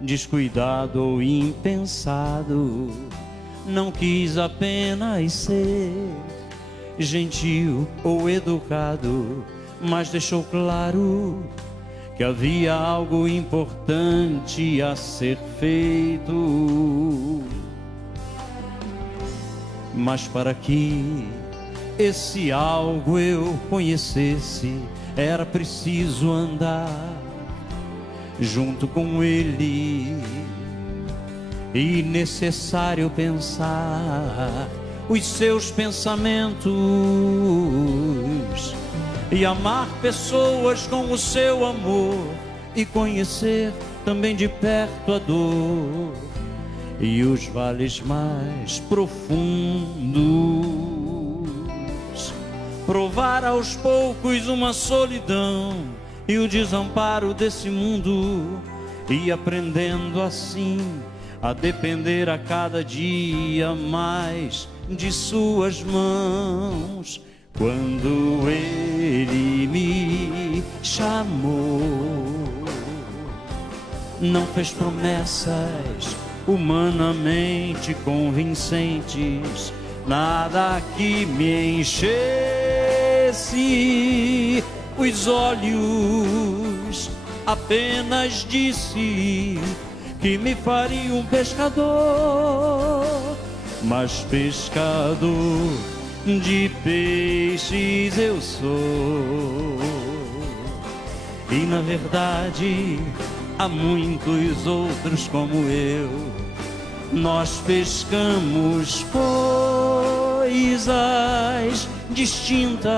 descuidado ou impensado, não quis apenas ser gentil ou educado, mas deixou claro que havia algo importante a ser feito. Mas para que esse algo eu conhecesse, era preciso andar junto com Ele, e necessário pensar os seus pensamentos e amar pessoas com o seu amor, e conhecer também de perto a dor e os vales mais profundos. Provar aos poucos uma solidão e o desamparo desse mundo, e aprendendo assim a depender a cada dia mais de suas mãos. Quando Ele me chamou, não fez promessas humanamente convincentes, nada que me enchesse os olhos, apenas disse que me faria um pescador, mas pescador de peixes eu sou. E na verdade há muitos outros como eu. Nós pescamos coisas distintas,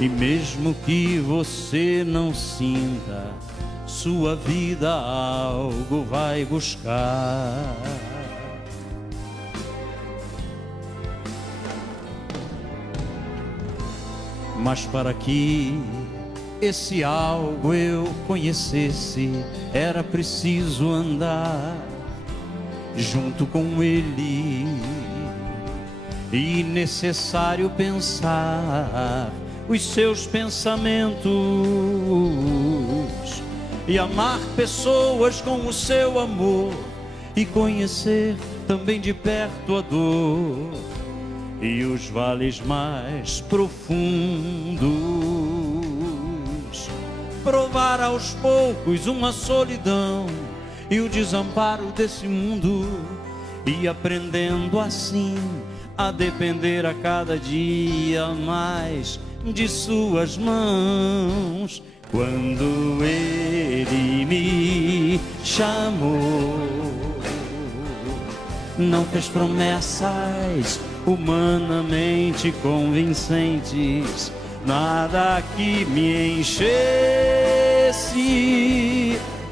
e mesmo que você não sinta, sua vida algo vai buscar. Mas para que esse algo eu conhecesse, era preciso andar junto com Ele, e necessário pensar os seus pensamentos e amar pessoas com o seu amor, e conhecer também de perto a dor e os vales mais profundos. Provar aos poucos uma solidão e o desamparo desse mundo, e aprendendo assim a depender a cada dia mais de suas mãos. Quando Ele me chamou, não fez promessas humanamente convincentes, nada que me enchesse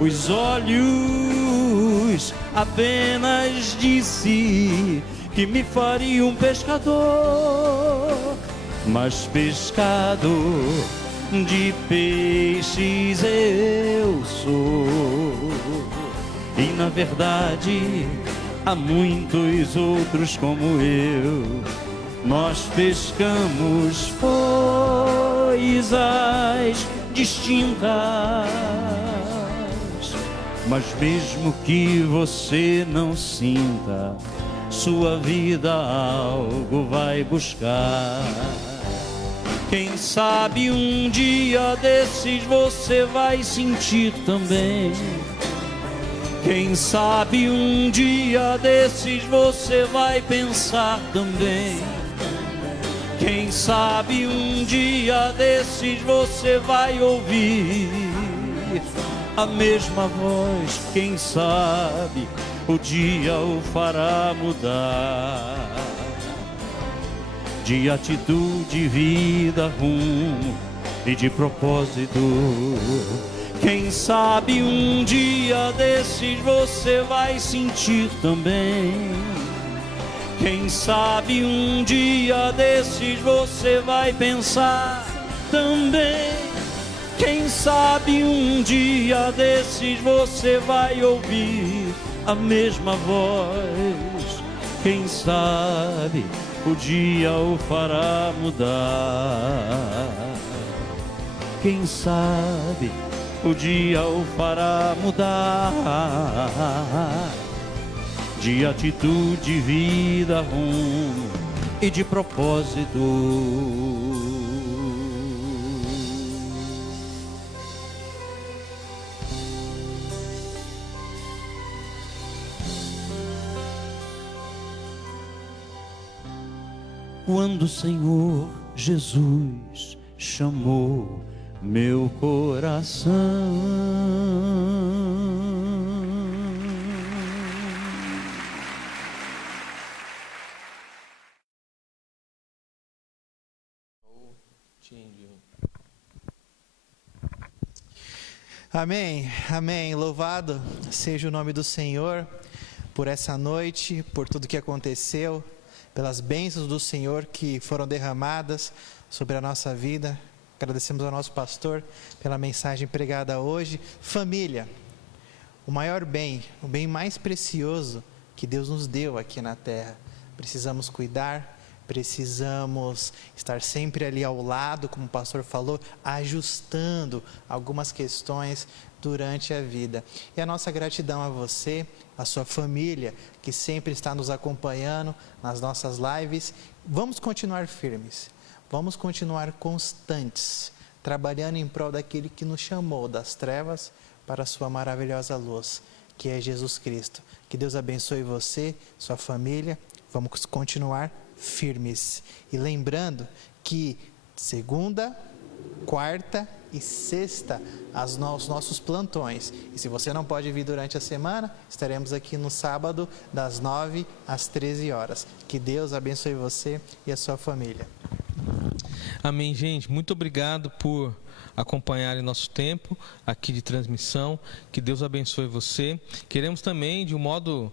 os olhos. Apenas disse que me faria um pescador, mas pescador de peixes eu sou. E na verdade há muitos outros como eu. Nós pescamos coisas distintas, mas mesmo que você não sinta, sua vida algo vai buscar. Quem sabe um dia desses você vai sentir também. Quem sabe um dia desses você vai pensar também. Quem sabe um dia desses você vai ouvir a mesma voz. Quem sabe o dia o fará mudar de atitude, vida, rumo e de propósito. Quem sabe um dia desses você vai sentir também. Quem sabe um dia desses você vai pensar também. Quem sabe um dia desses você vai ouvir a mesma voz. Quem sabe o dia o fará mudar. Quem sabe o dia o fará mudar de atitude, vida, rumo e de propósito. Quando o Senhor Jesus chamou meu coração, Amém, amém. Louvado seja o nome do Senhor por essa noite, por tudo que aconteceu, pelas bênçãos do Senhor que foram derramadas sobre a nossa vida. Agradecemos ao nosso pastor pela mensagem pregada hoje. Família, o maior bem, o bem mais precioso que Deus nos deu aqui na terra. Precisamos cuidar, precisamos estar sempre ali ao lado, como o pastor falou, ajustando algumas questões durante a vida. E a nossa gratidão a você, a sua família, que sempre está nos acompanhando nas nossas lives. Vamos continuar firmes. Vamos continuar constantes, trabalhando em prol daquele que nos chamou das trevas para a sua maravilhosa luz, que é Jesus Cristo. Que Deus abençoe você, sua família. Vamos continuar firmes. E lembrando que segunda, quarta e sexta, os nossos plantões. E se você não pode vir durante a semana, estaremos aqui no sábado, das 9 às 13 horas. Que Deus abençoe você e a sua família. Amém, gente. Muito obrigado por acompanharem nosso tempo aqui de transmissão. Que Deus abençoe você. Queremos também, de um modo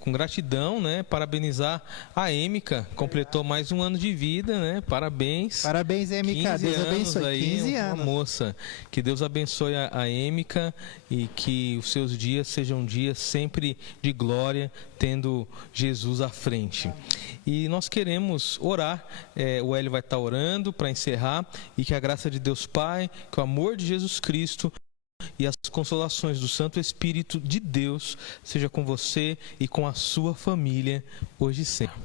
com gratidão, né, parabenizar a Êmica. Completou mais um ano de vida, né? Parabéns. Parabéns, Êmica. Deus abençoe. Aí, 15 anos. Uma moça. Que Deus abençoe a Êmica e que os seus dias sejam dias sempre de glória, tendo Jesus à frente. E nós queremos orar. O Hélio vai estar orando para encerrar, e que a graça de Deus Pai, que o amor de Jesus Cristo e as consolações do Santo Espírito de Deus seja com você e com a sua família hoje e sempre.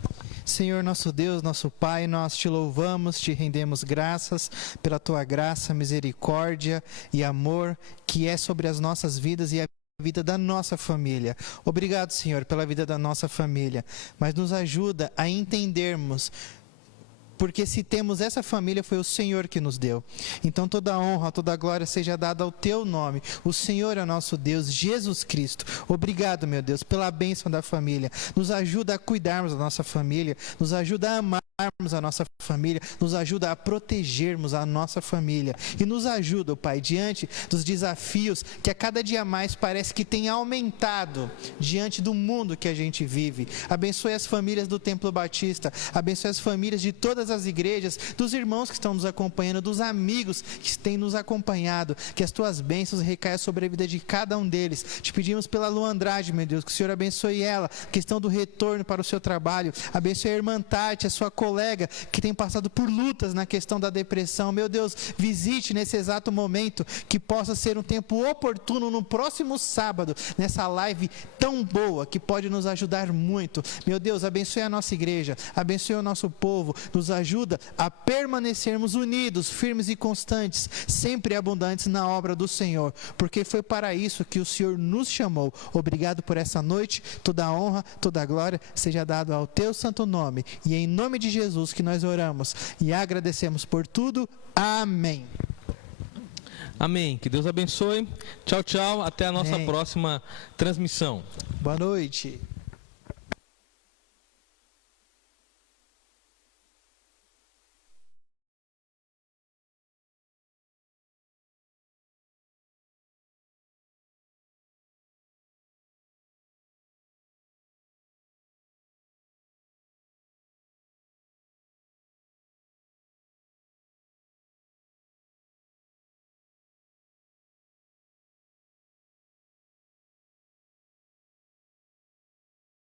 Senhor nosso Deus, nosso Pai, nós te louvamos, te rendemos graças pela tua graça, misericórdia e amor que é sobre as nossas vidas e a vida da nossa família. Obrigado, Senhor, pela vida da nossa família, mas nos ajuda a entendermos porque se temos essa família, foi o Senhor que nos deu. Então toda a honra, toda a glória seja dada ao teu nome. O Senhor é nosso Deus, Jesus Cristo. Obrigado, meu Deus, pela bênção da família. Nos ajuda a cuidarmos da nossa família, nos ajuda a amarmos a nossa família, nos ajuda a protegermos a nossa família. E nos ajuda, Pai, diante dos desafios que a cada dia mais parece que tem aumentado diante do mundo que a gente vive. Abençoe as famílias do Templo Batista, abençoe as famílias de todas as igrejas, dos irmãos que estão nos acompanhando, dos amigos que têm nos acompanhado, que as tuas bênçãos recaiam sobre a vida de cada um deles. Te pedimos pela Lu Andrade, meu Deus, que o Senhor abençoe ela, questão do retorno para o seu trabalho, abençoe a irmã Tati, a sua colega, que tem passado por lutas na questão da depressão. Meu Deus, visite nesse exato momento, que possa ser um tempo oportuno no próximo sábado, nessa live tão boa, que pode nos ajudar muito. Meu Deus, abençoe a nossa igreja, abençoe o nosso povo, nos ajuda a permanecermos unidos, firmes e constantes, sempre abundantes na obra do Senhor, porque foi para isso que o Senhor nos chamou. Obrigado por essa noite, toda a honra, toda a glória seja dado ao teu santo nome, e em nome de Jesus que nós oramos e agradecemos por tudo. Amém. Amém. Que Deus abençoe. Tchau, tchau. Até a nossa Amém. próxima transmissão. Boa noite.